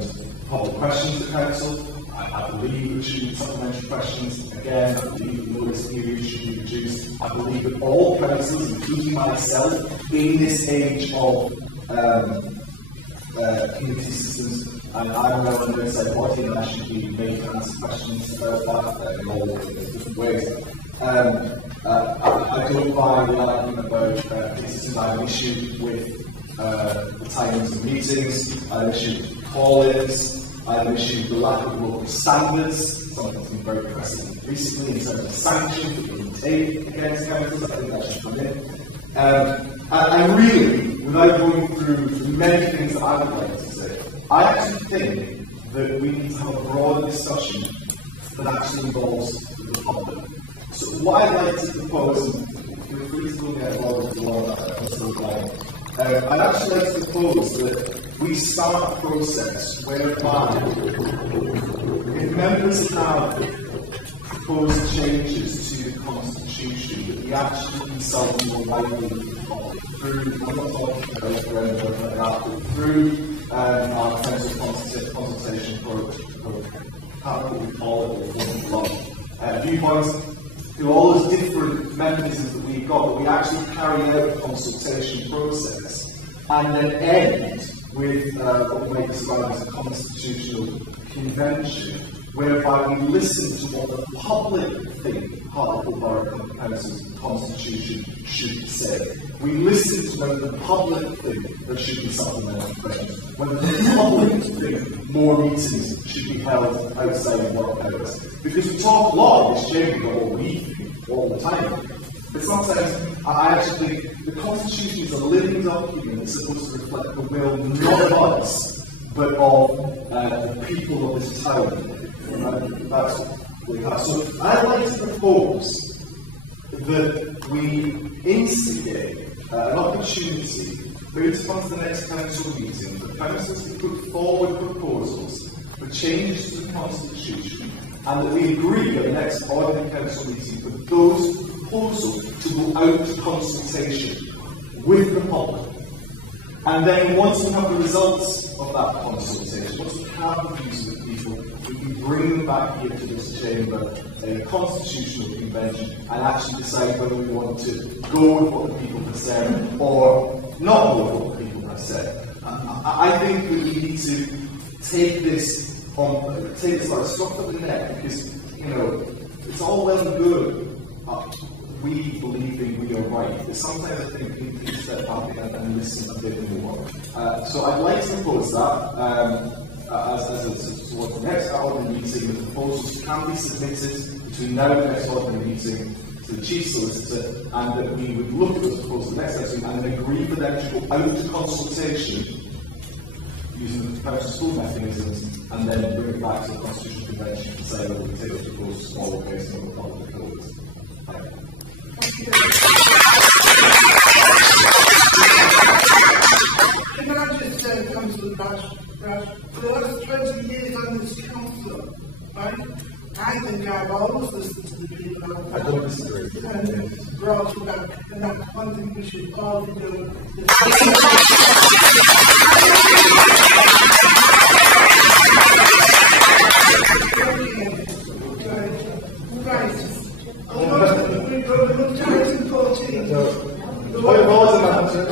public questions at council. I believe there should be supplementary questions. Again, I believe the notice period should be reduced. I believe that all councils, including myself, in this age of community systems, and I'm now on the outside body, and I should be made to answer questions about that in all different ways. I don't buy the argument about systems. I have an issue with the timings of meetings, I have an issue with call-ins, I have an issue with the lack of local standards, something that's been very pressing recently in terms of sanctions that we can take against councils. I think that should come in. And really, without going through many things that I would like to say, I actually think that we need to have a broader discussion that actually involves the public. So what I'd like to propose, and feel free to look at all of the law I'd actually like to propose that we start a process whereby if members have proposed changes to the Constitution, that we actually consult more widely through, I'm not talking about referendum like that, but through our council consultation program, what we call it, or viewpoints, through all those different mechanisms that we've got, that we actually carry out a consultation process and then end with what we may describe as a constitutional convention, whereby we listen to what the public think Hartlepool Borough Council's constitution should say. We listen to whether the public think there should be supplementary questions, whether the public think more meetings should be held outside of work hours. Because we talk a lot in this chamber about what we think all the time. But sometimes I actually think the Constitution is a living document that's supposed to reflect the will not of us, but of the people of this town. That's what we have. So I'd like to propose that we instigate an opportunity for each of the next council meeting for councils to put forward proposals for changes to the Constitution, and that we agree at the next ordinary council meeting for those proposals to go out to consultation with the public. And then once we have the results of that consultation, once we have the views of the people, we can bring them back here to this chamber in a constitutional convention and actually decide whether we want to go with what the people have said or not go with what the people have said. I think we need to take this like stuff to the neck, because, you know, it's all well and good we believing we are right, but sometimes I think we need to step back and listen a bit more. So I'd like to propose that as towards the next ordinary meeting, the proposals can be submitted between now and the next ordinary meeting to the Chief Solicitor, and that we would look at those proposals next meeting and then agree for them to go out to consultation using the council school mechanisms, and then bring it back to the Constitutional Convention to say whether we take those proposals forward based on the public votes. Can I just say, Councillor Rash, for the last 20 years on this council, right, I think I've always listened to the people out I don't disagree. and brought you back, and that's one thing we should all be doing. Right. We've got enough time in 14. Point of order, Madam Chair.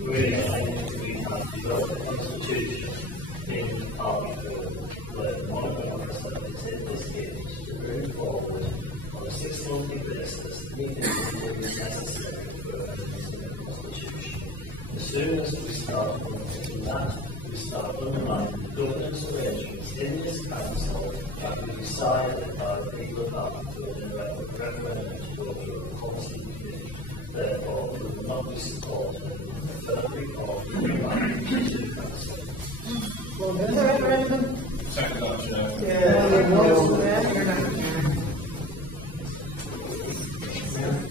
Really, I think we have developed a constitution in Hartlepool where one of the representatives in this is to bring forward on a 6-monthly basis anything that is necessary for amendments in the constitution. As soon as we start implementing that, we start undermining the governance arrangements in this council that we decided by the people of Hartlepool in a referendum to go through a constitution. Therefore, we will not be supporting the third report to the council. Well, there's a referendum. Second option. Yeah,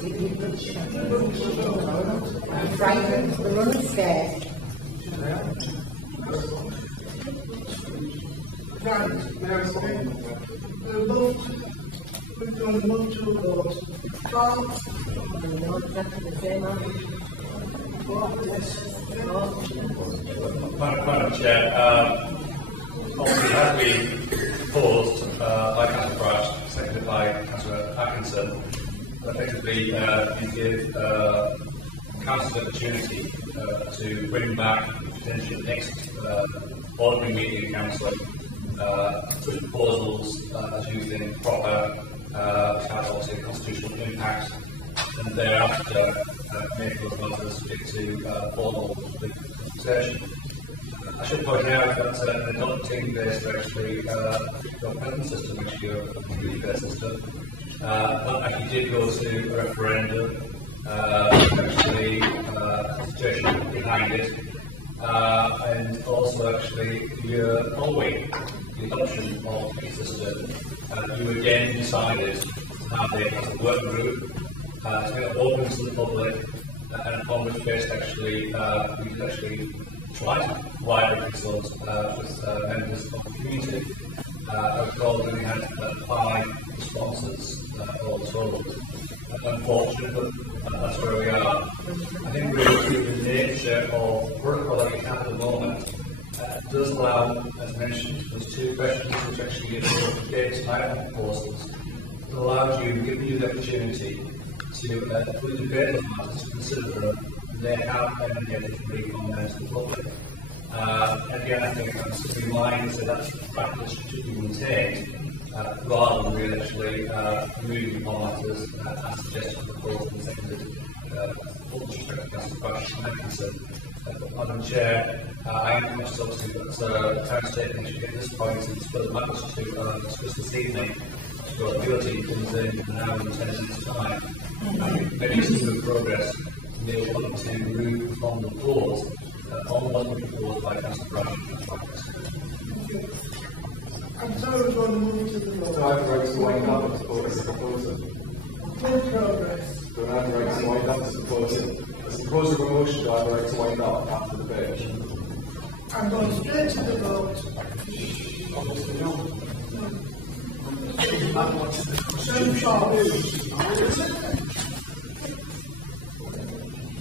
I'm frightened, the running scared. Right, we're going to move to vote. Carl? Madam Chair, obviously has been proposed by Councillor Brash, seconded by Councillor Atkinson. Effectively, you give Council the opportunity to bring back potentially next ordinary meeting council such proposals as you think proper, have obviously a constitutional impact, and thereafter make those matters subject to formal consultation. I should point out that they're not taking based actually your present system, which is your community-based system. That actually did go to a referendum, actually consultation behind it, and also actually you're following the adoption of the system. You again decided to have it as a work group, to get it open to the public, and upon which based actually we could actually try to provide a result with members of the community. I recall that we had 5 responses all told. Unfortunately, but that's where we are. I think really the nature of protocol that we have at the moment does allow, as mentioned, those 2 questions which actually get type of proposals. It allows you, giving you the opportunity to fully debate those matters, to consider them, they have emanated from recommend to the public. Again, I think I'm simply in line to say that's the practice to be maintained, rather than really actually moving upon matters as suggested, proposed and seconded. Full respect to Councillor Brash and Atkinson. Madam Chair, I am conscious obviously that time taken to get this point and further matters to discuss this evening. So the ability comes in an hour and 10 minutes time. I think maybe some good progress may want to move from the pause on what was proposed by Councillor Brash and Councillor Atkinson. I'm sorry we're going to move to the vote. Do I have the right to wind up and support this proposal? Full progress. Do I have the right to wind up and support it? As a proposal of a motion, do I have the right to wind up after the debate? I'm going straight to the vote. Obviously not.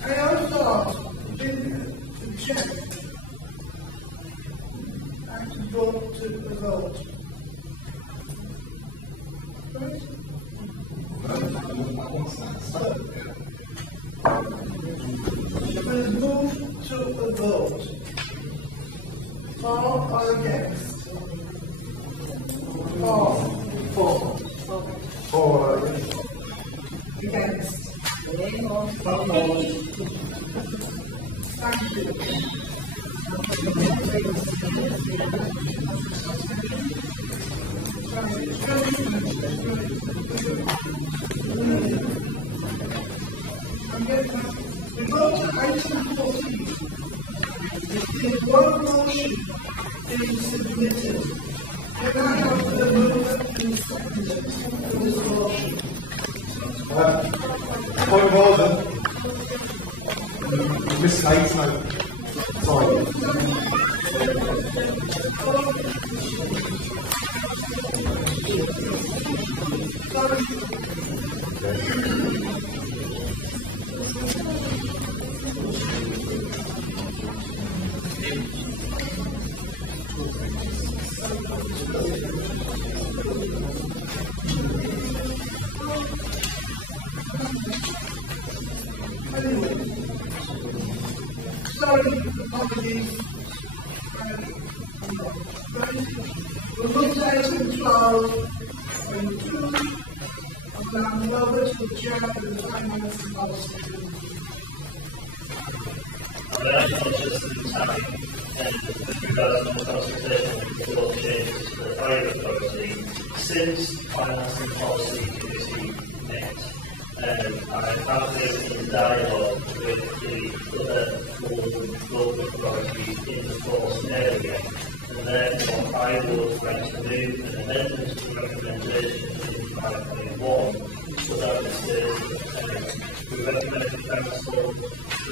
I also didn't check. I have to go to the vote. Right? We'll move to the vote. For or against? For. Against. Thank you. We go to item 14. If one motion is submitted, can I have the mover and seconder for this motion? Point of order. Mistakes now. Sorry. Apologies. We'll move to item 12 and 2. And now move over to the chair of the Finance and Policy Committee. I'm very conscious of the time and with regards to the consultation with the law changes to the fire authority since Finance and Policy Committee met. I have been in dialogue with the other local authorities in the force area, and therefore I would like to move an amendment to the recommendation in 5.1 so that it says recommend to council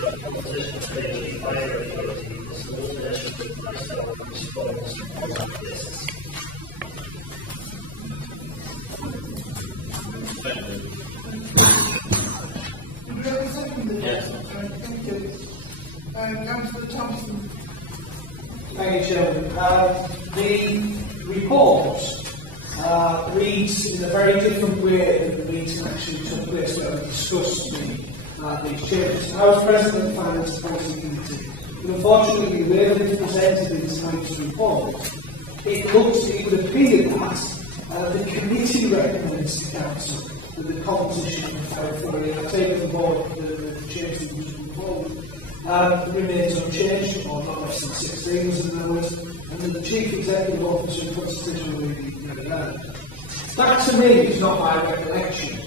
that composition of the fire authority is the alteration with myself and response on this. Yes. Thank you. Councillor Thompson. Thank you, Chairman. The report reads in a very different way than the meeting actually took place where we discussed these changes. I was President of the Finance and Policy Committee, but unfortunately the way that it was presented in tonight's report, it would appear that the committee recommends to Council that the composition of the fire authority, I take on board the changes that was proposed, remains unchanged, or not less than 16 as in other words, and then the Chief Executive Officer and Constitutional Review. That to me is not my recollection of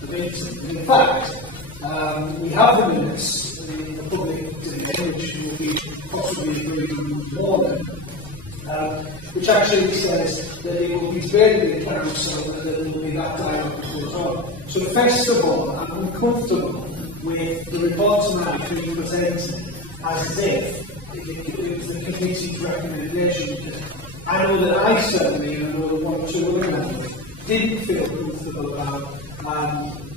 the meeting. In fact, we have the minutes in the public domain, which will be possibly agreed on more than, which actually says that it will be debated in Council and that there will be that dialogue that goes on. So first of all, I'm uncomfortable with the report tonight being presented as if it was the committee's recommendation, because I know that I certainly, and I know that one or two other members, didn't feel comfortable about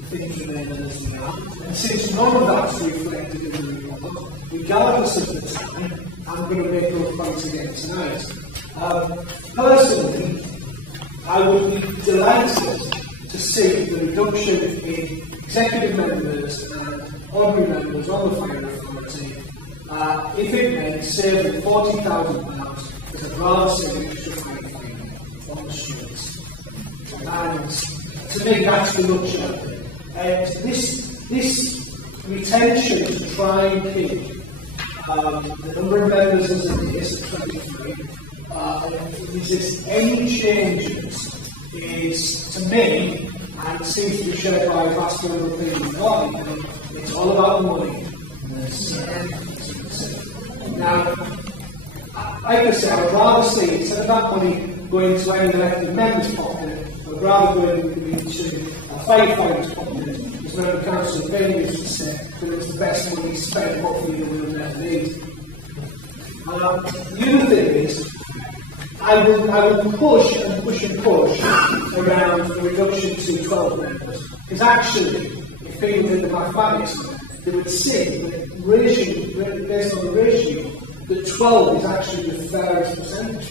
things remaining as they are. And since none of that's reflected in the report, regardless of the time, I'm going to make those points again tonight. Personally, I would be delighted to see the reduction in executive members and ordinary members on the fire authority if it meant saving £40,000 as a rather saving extra firefighter on the streets. And to me, that's the nutshell. And this retention to try and keep the number of members as it is at 23 and resist any changes is, to me, and it seems to be shared by a vast number of people in the body, it's all about money. Now, like I said, I would rather see, instead of that money going to any elected member's pocket, I would rather go into a firefighter's pocket, as one of the council venues to say that it's the best money spent, hopefully you will never need. The other thing is, I will push and push and push around the reduction to 12 members. Because actually, if people did the mathematics, they would see that ratio, based on the ratio, that 12 is actually the fairest percentage.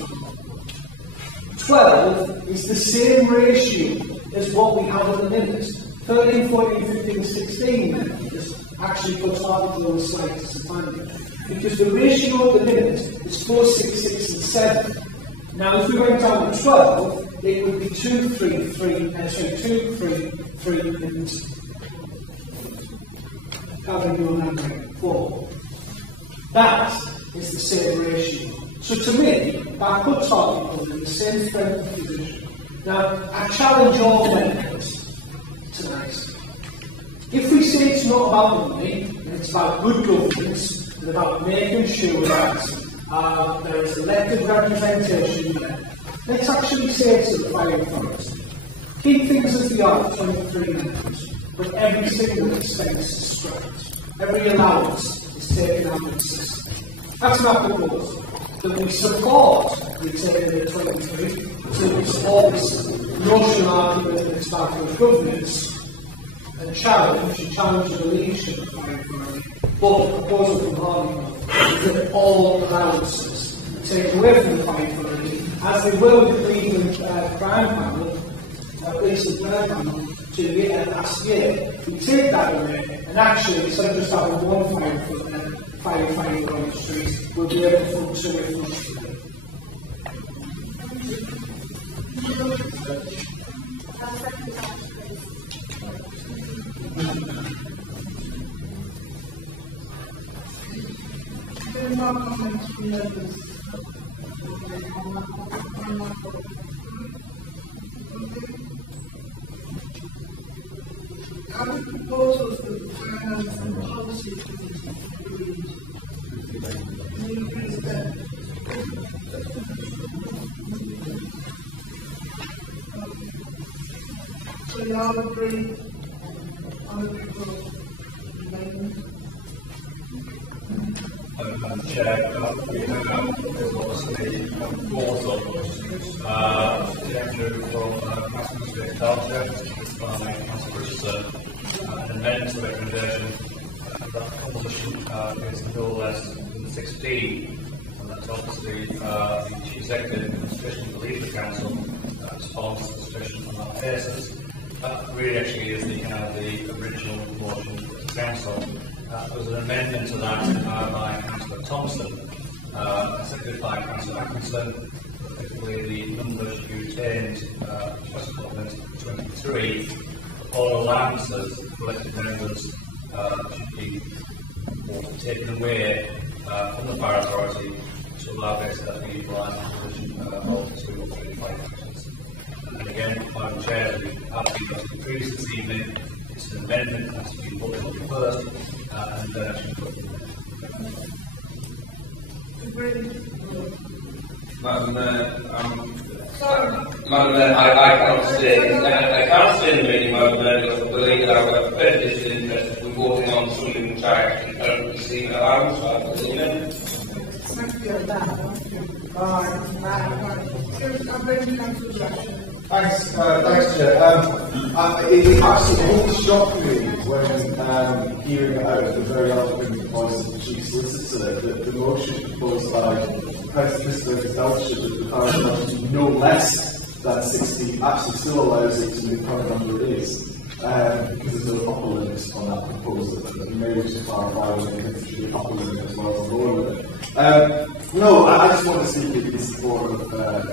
12 is the same ratio as what we have at the minute. 13, 14, 15, 16 members actually puts Hartlepool in slightest disadvantage. Because the ratio at the minute is 4, 6, 6 and 7. Now, if we went down to 12, it would be 2, 3, 3, and so 2, 3, 3, and having your number 4. That is the same ratio. So to me, that puts Hartlepool in the same strength of position. Now, I challenge all members tonight. If we say it's not about the money, and it's about good governance, and about making sure that there is elected representation there, let's actually say to the fire authority, keep things as they are at 23 members, but every single expense is scrapped. Every allowance is taken out of the system. That's my proposal. That we support retaining the 23, so we support this notional argument that it's about good governance and challenge the leadership of the fire authority. But the proposal from Hartlepool is that all allowances are taken away from the fire authority, as they will with the Cleveland crime panel, at least the crime panel, to the last year. We take that away, and actually, instead of just having one firefighter on the street, we'll be able to function with much today. Any more comments from members? Are the proposals that the Finance and Policy Committee agreed? So you all agree on the proposal? Madam Chair, we have obviously also to from Councillor Smith Carter by Councillor Richardson an amendment to the recommendation that the composition is no less than 16, and that's obviously the Chief Executive Administration to lead the Council responds to the situation on that basis. That really actually is the original motion of the Council. There was an amendment to that by Councillor Thompson, seconded by Councillor Atkinson. Effectively, the numbers should be retained, Special Government 23. All allowances for elected members should be taken away from the Fire Authority to allow basically that to be utilized in the provision of 2 or 3 fire actions. And again, Madam Chair, as we have been previously this evening, it's an amendment that has to be voted on first. And then actually Madam Mayor, I cannot stay in the meeting, Madam Mayor, because I believe that I've got a vested interest in voting on something which I actually currently receive an allowance for. Thanks, Chair. It absolutely shocked me when hearing out the very eloquent voice of the Chief Solicitor that the motion proposed by President Fellowship that the current number be no less than 60 actually still allows it to be the current number it is. Because there's no upper limit on that proposal. You may wish to clarify whether it should be an upper limit as well as a lower limit. No, I just want to speak in support of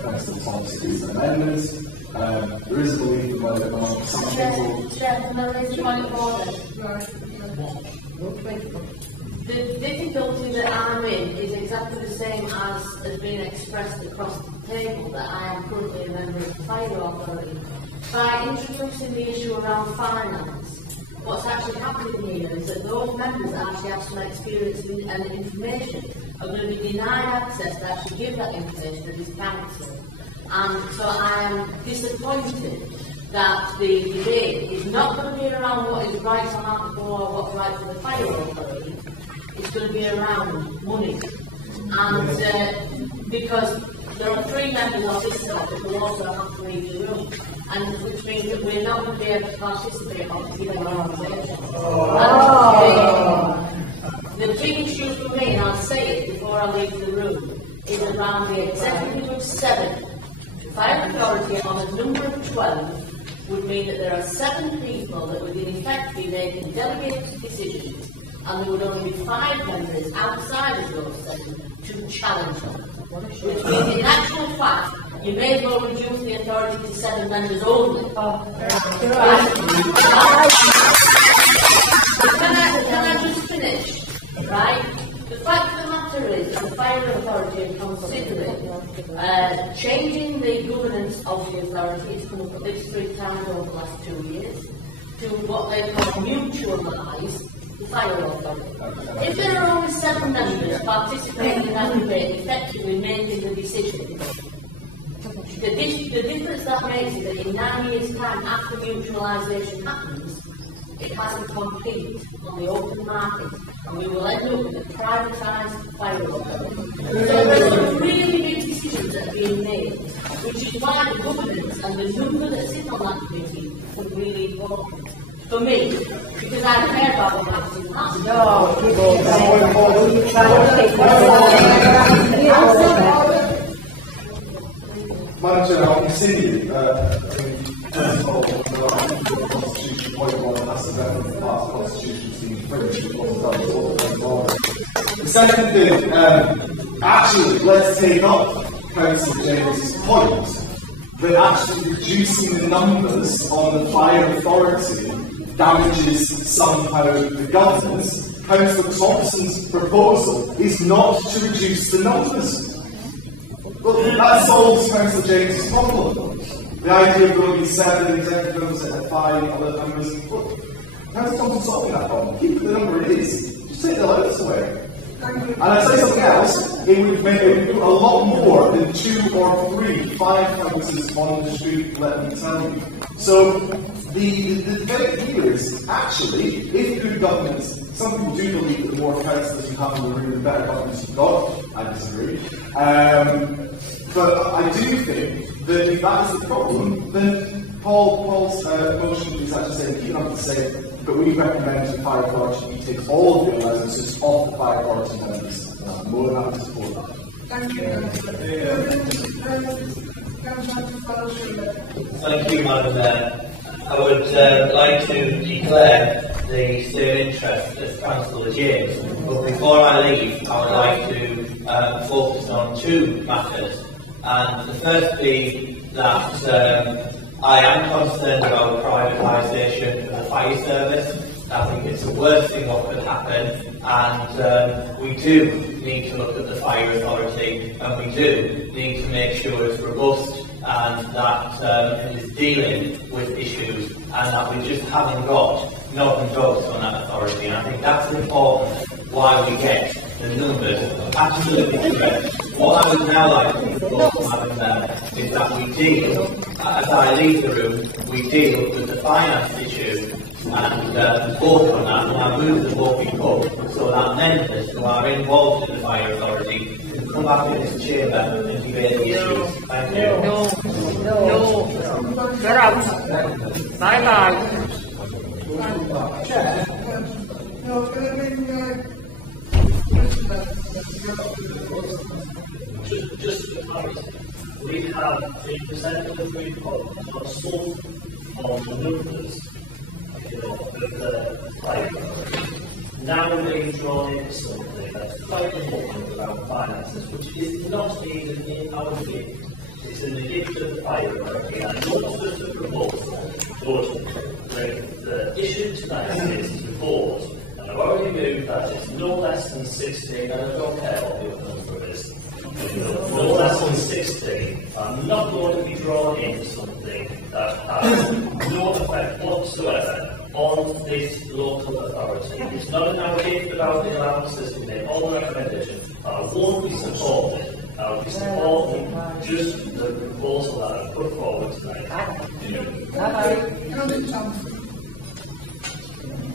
Councillor Thompson's amendments. There is a belief among some people. The difficulty that I'm in is exactly the same as has been expressed across the table that I am currently a member of the Fire Authority. By introducing the issue around finance, what's actually happening here is that those members that actually have some experience and information are going to be denied access to actually give that information to this council. And so I am disappointed that the debate is not going to be around what is right on Hartlepool or what's right for the Fire Authority. It's going to be around money. And because there are 3 members of this side that will also have to leave the room, and which means that we're not going to be able to participate on the organisation. The big issue for me, and I'll say it before I leave the room, is around the executive of 7. Fire Authority on a number of 12 would mean that there are 7 people that would in effect be making delegated decisions, and there would only be 5 members outside of those 7 to challenge them. Which means in actual fact, you may as well reduce the authority to 7 members only. Can I just finish? Right? The fact of the matter is that the Fire Authority are considering changing the governance of the authority. It's come up at least 3 times over the last 2 years to what they call mutualise the Fire Authority. If there are only 7 members participating in that debate, effectively making the decision, the difference that makes is that in 9 years' time, after mutualisation happens, it hasn't competed on the open market, and we will end up with a privatised Fire Authority. So there are some really big decisions that are being made, which is why the governance and the number that sit on that committee are really important. For me, because I care about what happens in the past. Madam Chair, I'll continue. First of all, the Constitution point 1 has to be the Constitution to be infringed. The second thing, actually, let's take up Councillor James' point that actually reducing the numbers on the Fire Authority damages somehow the governance. Councillor Thompson's proposal is not to reduce the numbers. Well, that solves Councillor James's problem. The idea of going to 7 executive members at 5 other members. Look, Councillor Thompson's solving that problem. Keep the number it is. Just take the allowance away. And I'd say something else, it would do a lot more than 2 or 3 fire houses on the street, let me tell you. So the debate here is actually, if good governance, some people do believe that the more councillors you have in the room, the better governance you've got. I disagree. But I do think that if that is the problem, then Paul's motion is actually saying, keep on to say, but we recommend the fire authority takes all of the allowances off the fire authority members. I'm more than happy to support that. Thank you. Thank you, Madam Mayor. I would like to declare the state interest as Councillor James, but before I leave, I would like to focus on two matters. And the first being that I am concerned about privatisation of the fire service. I think it's the worst thing that could happen, and we do need to look at the fire authority, and we do need to make sure it's robust and that it is dealing with issues, and that we just haven't got Northern dogs on that authority. And I think that's important why we get the numbers absolutely correct. What I would now like to propose, Madam Mayor, is that we deal, as I leave the room, we deal with the finance issue and vote on that, and I move the voting up so that members who are involved in the fire authority can come back in this chamber and debate the issues. Thank you. No. Get out. Bye-bye. Just to clarify, we have been presented with reports on some of the numbers of the fire authority. Now we're being drawn into something that's quite important around finances, which is not even in our gift. It's in the gift of the fire authority, and not just the proposal, but the issue tonight is the board. And I've already moved that it's no less than 16, and I don't care what the other number is. No less than 16. I'm not going to be drawn into something that has no effect whatsoever on this local authority. It's not an allegation about the allowances, we make all the recommendations. I won't be supporting. I'll be supporting just the proposal that I put forward tonight.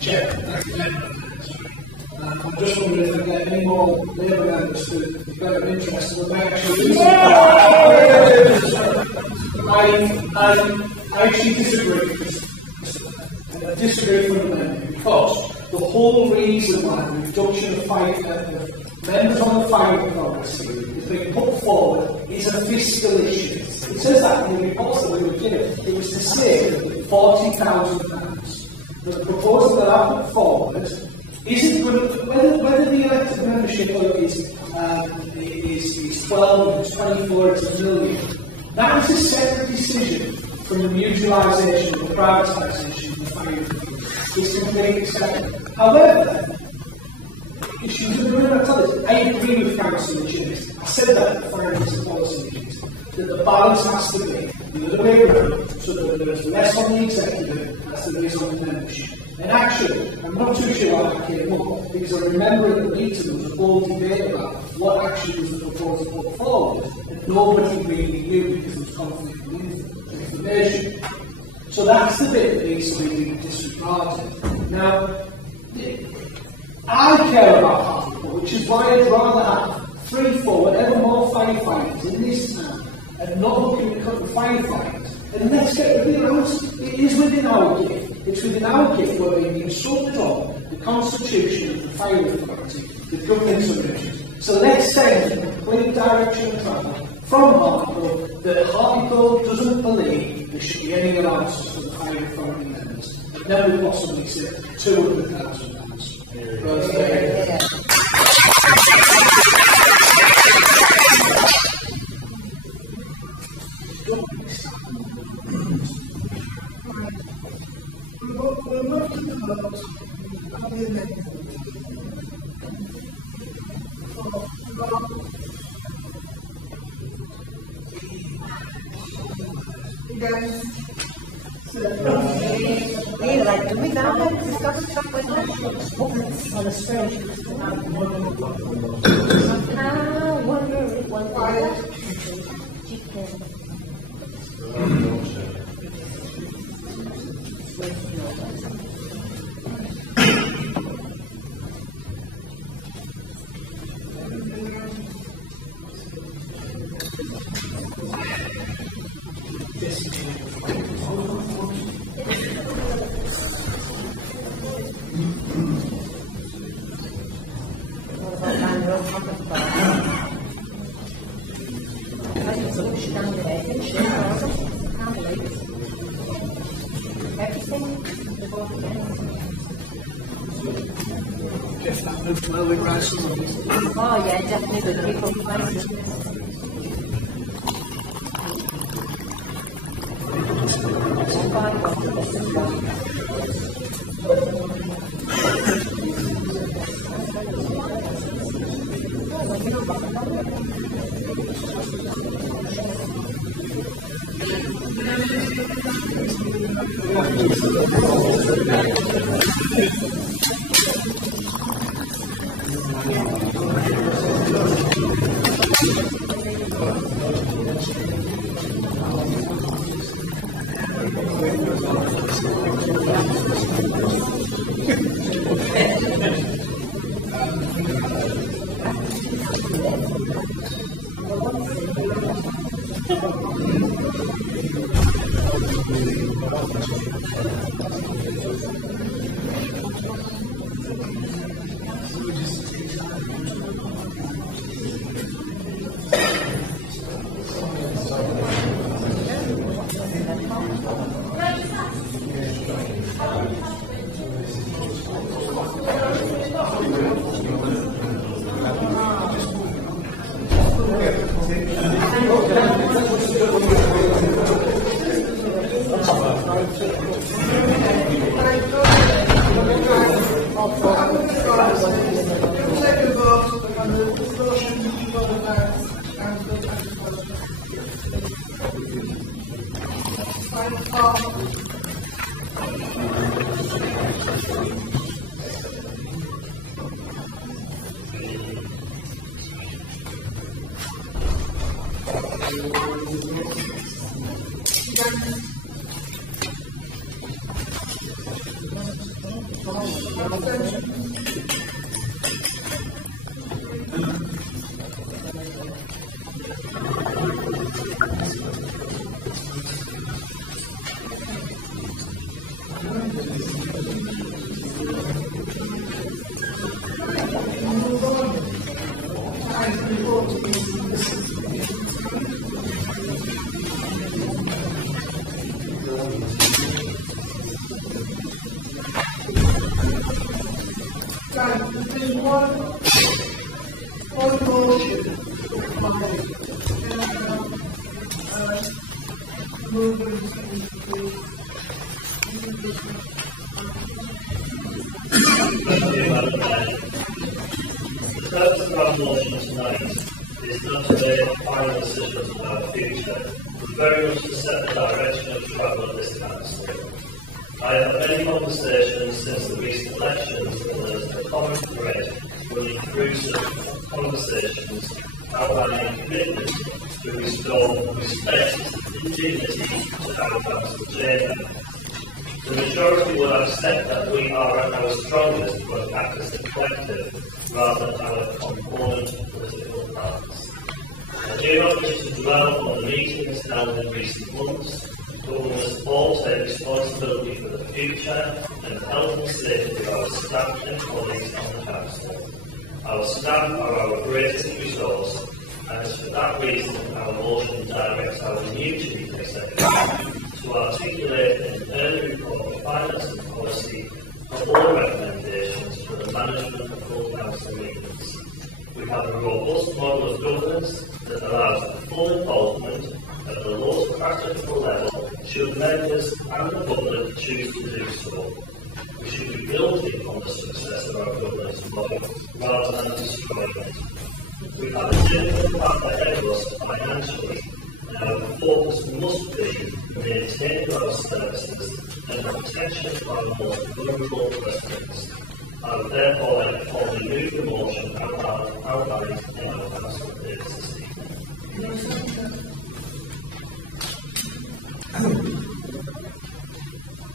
Chair, thank you very much. I'm just wondering if I get any more Labour members to declare an interest in the actually. I actually disagree. I disagree fundamentally because the whole reason why the reduction of members on the fire authority is being put forward is a fiscal issue. It says that in the reports that we were given. It was to save £40,000. The proposal that I put forward isn't whether the elected membership is 12, it's 24, it's a million. That is a separate decision from the mutualisation or the privatisation of the fire authority. It's completely separate. However, issues of the I agree with Councillor James. I said that at the finance and policy meetings, that the balance has to be the other way around, so that there is less on the executive as there is on the membership. And actually, I'm not too sure how that came up, because I remember at the meeting there was a whole debate about what actually was the proposal put forward, and nobody really knew because there was conflict of information. So that's the bit that needs to be disregarded. Now, I care about Hartlepool, which is why I'd rather have 3, 4, whatever more firefighters in this town, and not looking at cutting firefighters. And let's get rid of the allowance. It is within our gift. It's within our gift where we've instructed on the constitution of the fire authority, the governance arrangements. So let's send a complete direction of travel from Hartlepool that Hartlepool doesn't believe there should be any allowances for the fire authority members. But then we possibly say £200,000. Like, do we now have to start stuff like that? On a strange. I wonder if one Oh yeah, definitely the people places.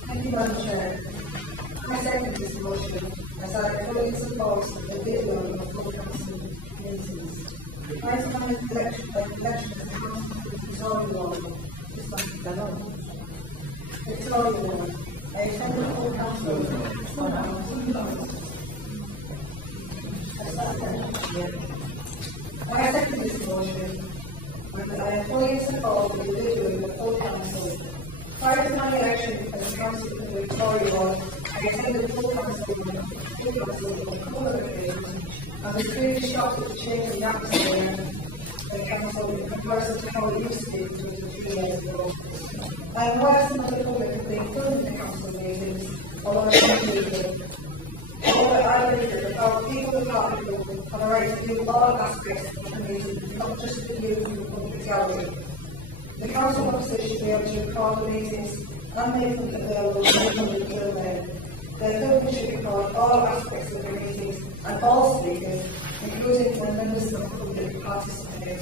Thank you, Madam I fully support the video of full council meetings. The price of an election as a council is all law. It's like Victoria law. I attended the full council. I second this motion, and I fully support the individual of the full council. Prior to my election as council for the Victoria Ward, I attended the full council on a couple of occasions, and was clearly shocked at the change in the atmosphere of the council in comparison to how it used to be 2 to 3 years ago. I am aware some of the public have been filming the council meetings, although it's not legal. However, I believe that our people of Hartlepool have a right to view all aspects of the meeting, not just the view from the public gallery. The council officers should be able to record the meetings and make them available to the public domain. Their filming should record all aspects of the meetings and all speakers, including when members of the public participate.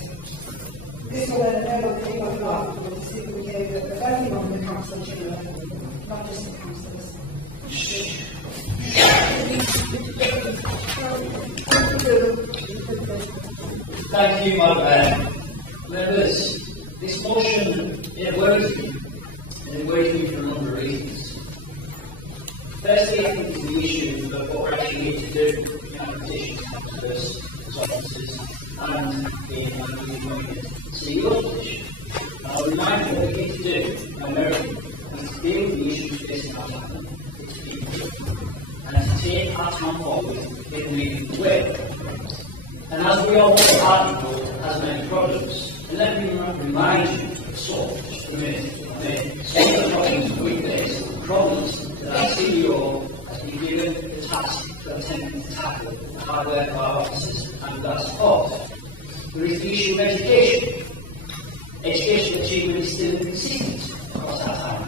This will then enable the people of Hartlepool to see the behaviour of everyone in the council chamber, not just the councillors. Thank you, Madam Members. This motion, it worries me. And it worries me for a number of reasons. Firstly, I think it's the issue of what we're actually need to do in our petition councillors, as officers, and in the CEO position. I'll remind you what we need to do in America is to deal with the issues facing our town. And to take our town forward in a meaningful way. And as we all know, Hartlepool has many problems. And let me remind you, so, just for a minute, some of the problems we face are problems that our CEO has been given the task of attempting to tackle the hard work of our officers and with our support. There is the issue of education. Education achievement is still inconsistent across our town.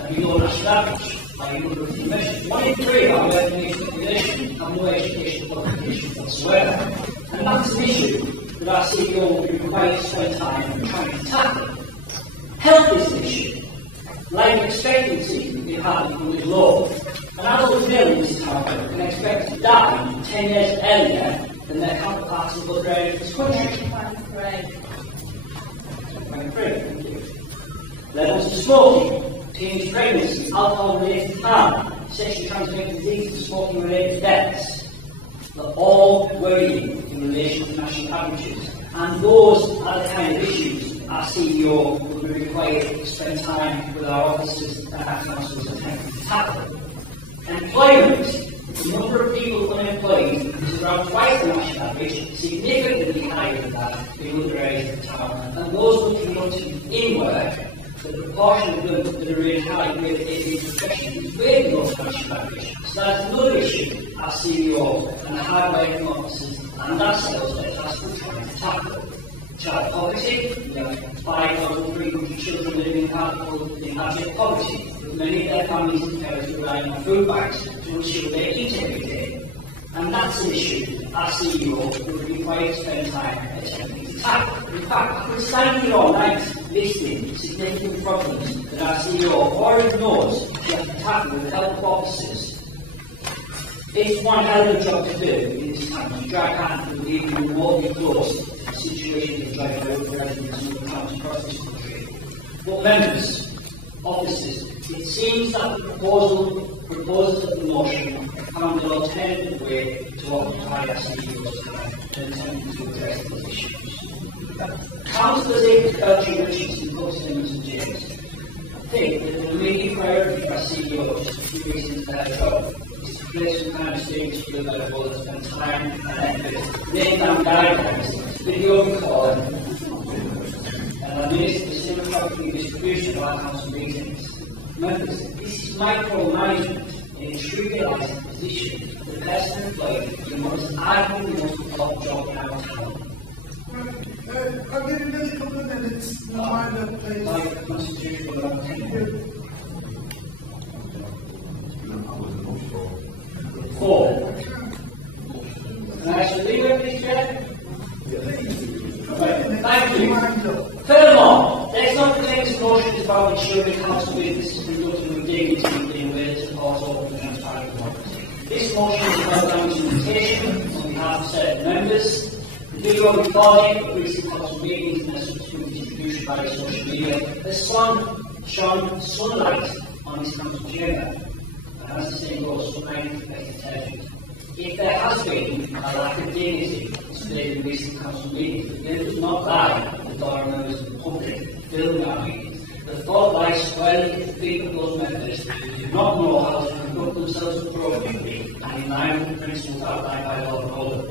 And we know national average by a number of key measures. 1 in 3 of our working age population have no educational qualifications whatsoever. And that's an issue that our CEO will be required to spend time trying to tackle. Health is an issue. Life expectancy in Hartlepool is low. An adult male in this town can expect to die 10 years earlier than their counterparts in other areas of this country. Thank you. Levels of smoking, teenage pregnancy, alcohol-related harm, sexually transmitted diseases, and smoking-related deaths. They're all worrying in relation to national averages, and those are the kind of issues our CEO will be required to spend time with our officers and our councillors attempting to tackle. Employment. The number of people unemployed is around twice the national average, significantly higher than that in other areas of the town, and those looking in work, the proportion of them that are in high grade 18 profession is way below the national average. So that's another issue our CEO and the hard-working officers and ourselves are tasked with trying to tackle. Child poverty, we have 5,300 children living in Hartlepool in abject poverty, with many of their families and parents relying on food banks to ensure they eat every day. And that's an issue that our CEO will be required to spend time attempting to tackle. In fact, I could stand here all night listing significant problems that our CEO already knows she has to tackle with the help of officers. It's one hell of a job to do in this town to drag Hartlepool even remotely close to the situation that drives local residents and other towns across this country. But members, officers, it seems that the proposals of the motion found an alternative way to occupy our CEO's time and attempting to address these issues. Councillors Aiken, Belcher, Richardson, Simmons and James think that the immediate priority for our CEO just a few weeks into their job place some kind of stage for the level to spend time and effort, laying down guidelines, video calling, and administer the cinematography distribution of our council meetings. Members, this is micromanagement and it trivialises the position of the person employed in what is arguably the most important job in our town. I'll give you another couple of minutes. Please. Like the Constitution of our town. 4. Can I actually leave it, please, Chair? Right, thank you. Furthermore, let's not pretend this motion is about ensuring council business is conducted with dignity in a way that supports open and transparent democracy. This This motion is held down to invitation on behalf of certain members. The video recording of recent council meetings and their subsequent distribution via social media has shone sunlight on this council chamber. And as the saying goes, sunlight is the best detergent. If there has been a lack of dignity displayed in recent council meetings, it does not lie at the door of members of the public filming our meetings. The fault lies squarely at the feet of those members who do not know how to conduct themselves appropriately and in line with the principles outlined by law and order.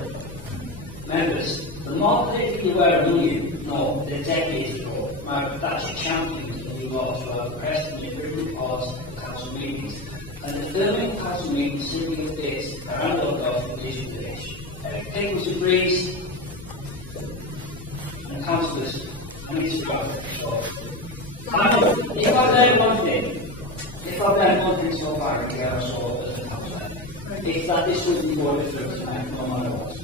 Members, the more politically aware among you know that decades ago, Margaret Thatcher championed the new laws to have pressed and written reports of council meetings, and the filming of council meetings simply updates around local authorities with the Pickles agrees, and councillors, I need to start. If I've learned one thing so far, we are so as a councillor, it's that this would be more different tonight, no matter what.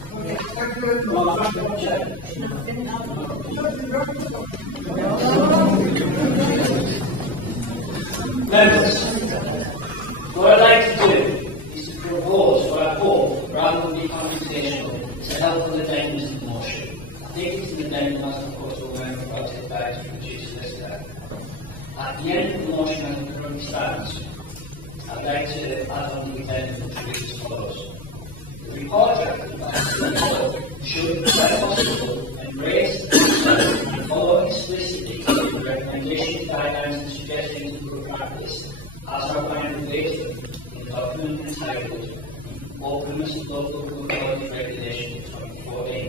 Members, what I'd like to do is to propose what I hope, rather than be confrontational, to help with the addendums in the motion. I think it's an addendum as opposed to a member about it back to produce this there. At the end of the motion as it currently stands, I'd like to add on the addendum which reads as follows. The report draft should, where possible, embrace and follow explicitly the recommendations, guidelines and suggestions of good practice as outlined verbatim in the document entitled Openness of Local Authority Regulation 2014.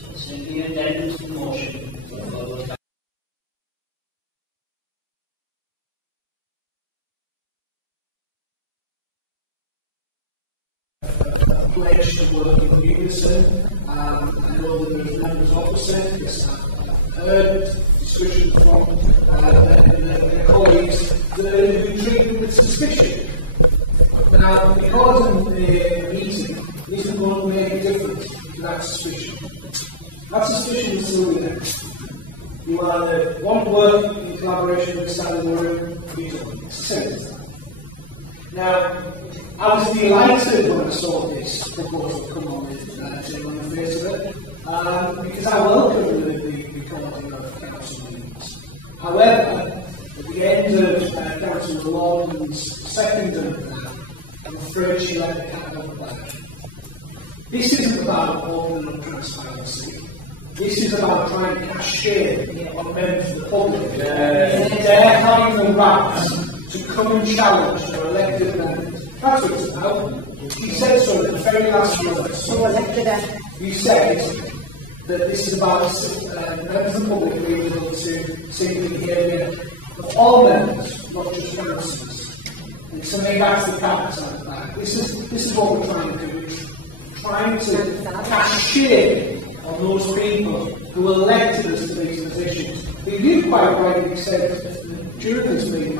So simply an addendum to the motion to follow those pledge to work in unison. I know that there's members opposite, because I've heard discussion from their colleagues that have been treated with suspicion. Now, because in the meeting isn't going to make a difference to that suspicion. That suspicion is still there. You either want to work in collaboration with the standing room, or you don't. It's simple as that. Now, I was delighted when I saw this proposal come on the face of it, because I welcome the recording of council meetings. However, at the end of Councillor Lawton's second of that, I'm afraid she let the cat out of the bag. This isn't about open and transparency. This is about trying to cast shame on members of the public. They're having the right to come and challenge their elected members. That's what it's about. You said so at the very last moment. You said that this is about members of the public being able to see the behaviour of all members, not just councillors. And to me, that's the cat out of the bag. This is what we're trying to do. We're trying to cast shame on those people who elected us to these positions. Who you quite rightly said during this meeting,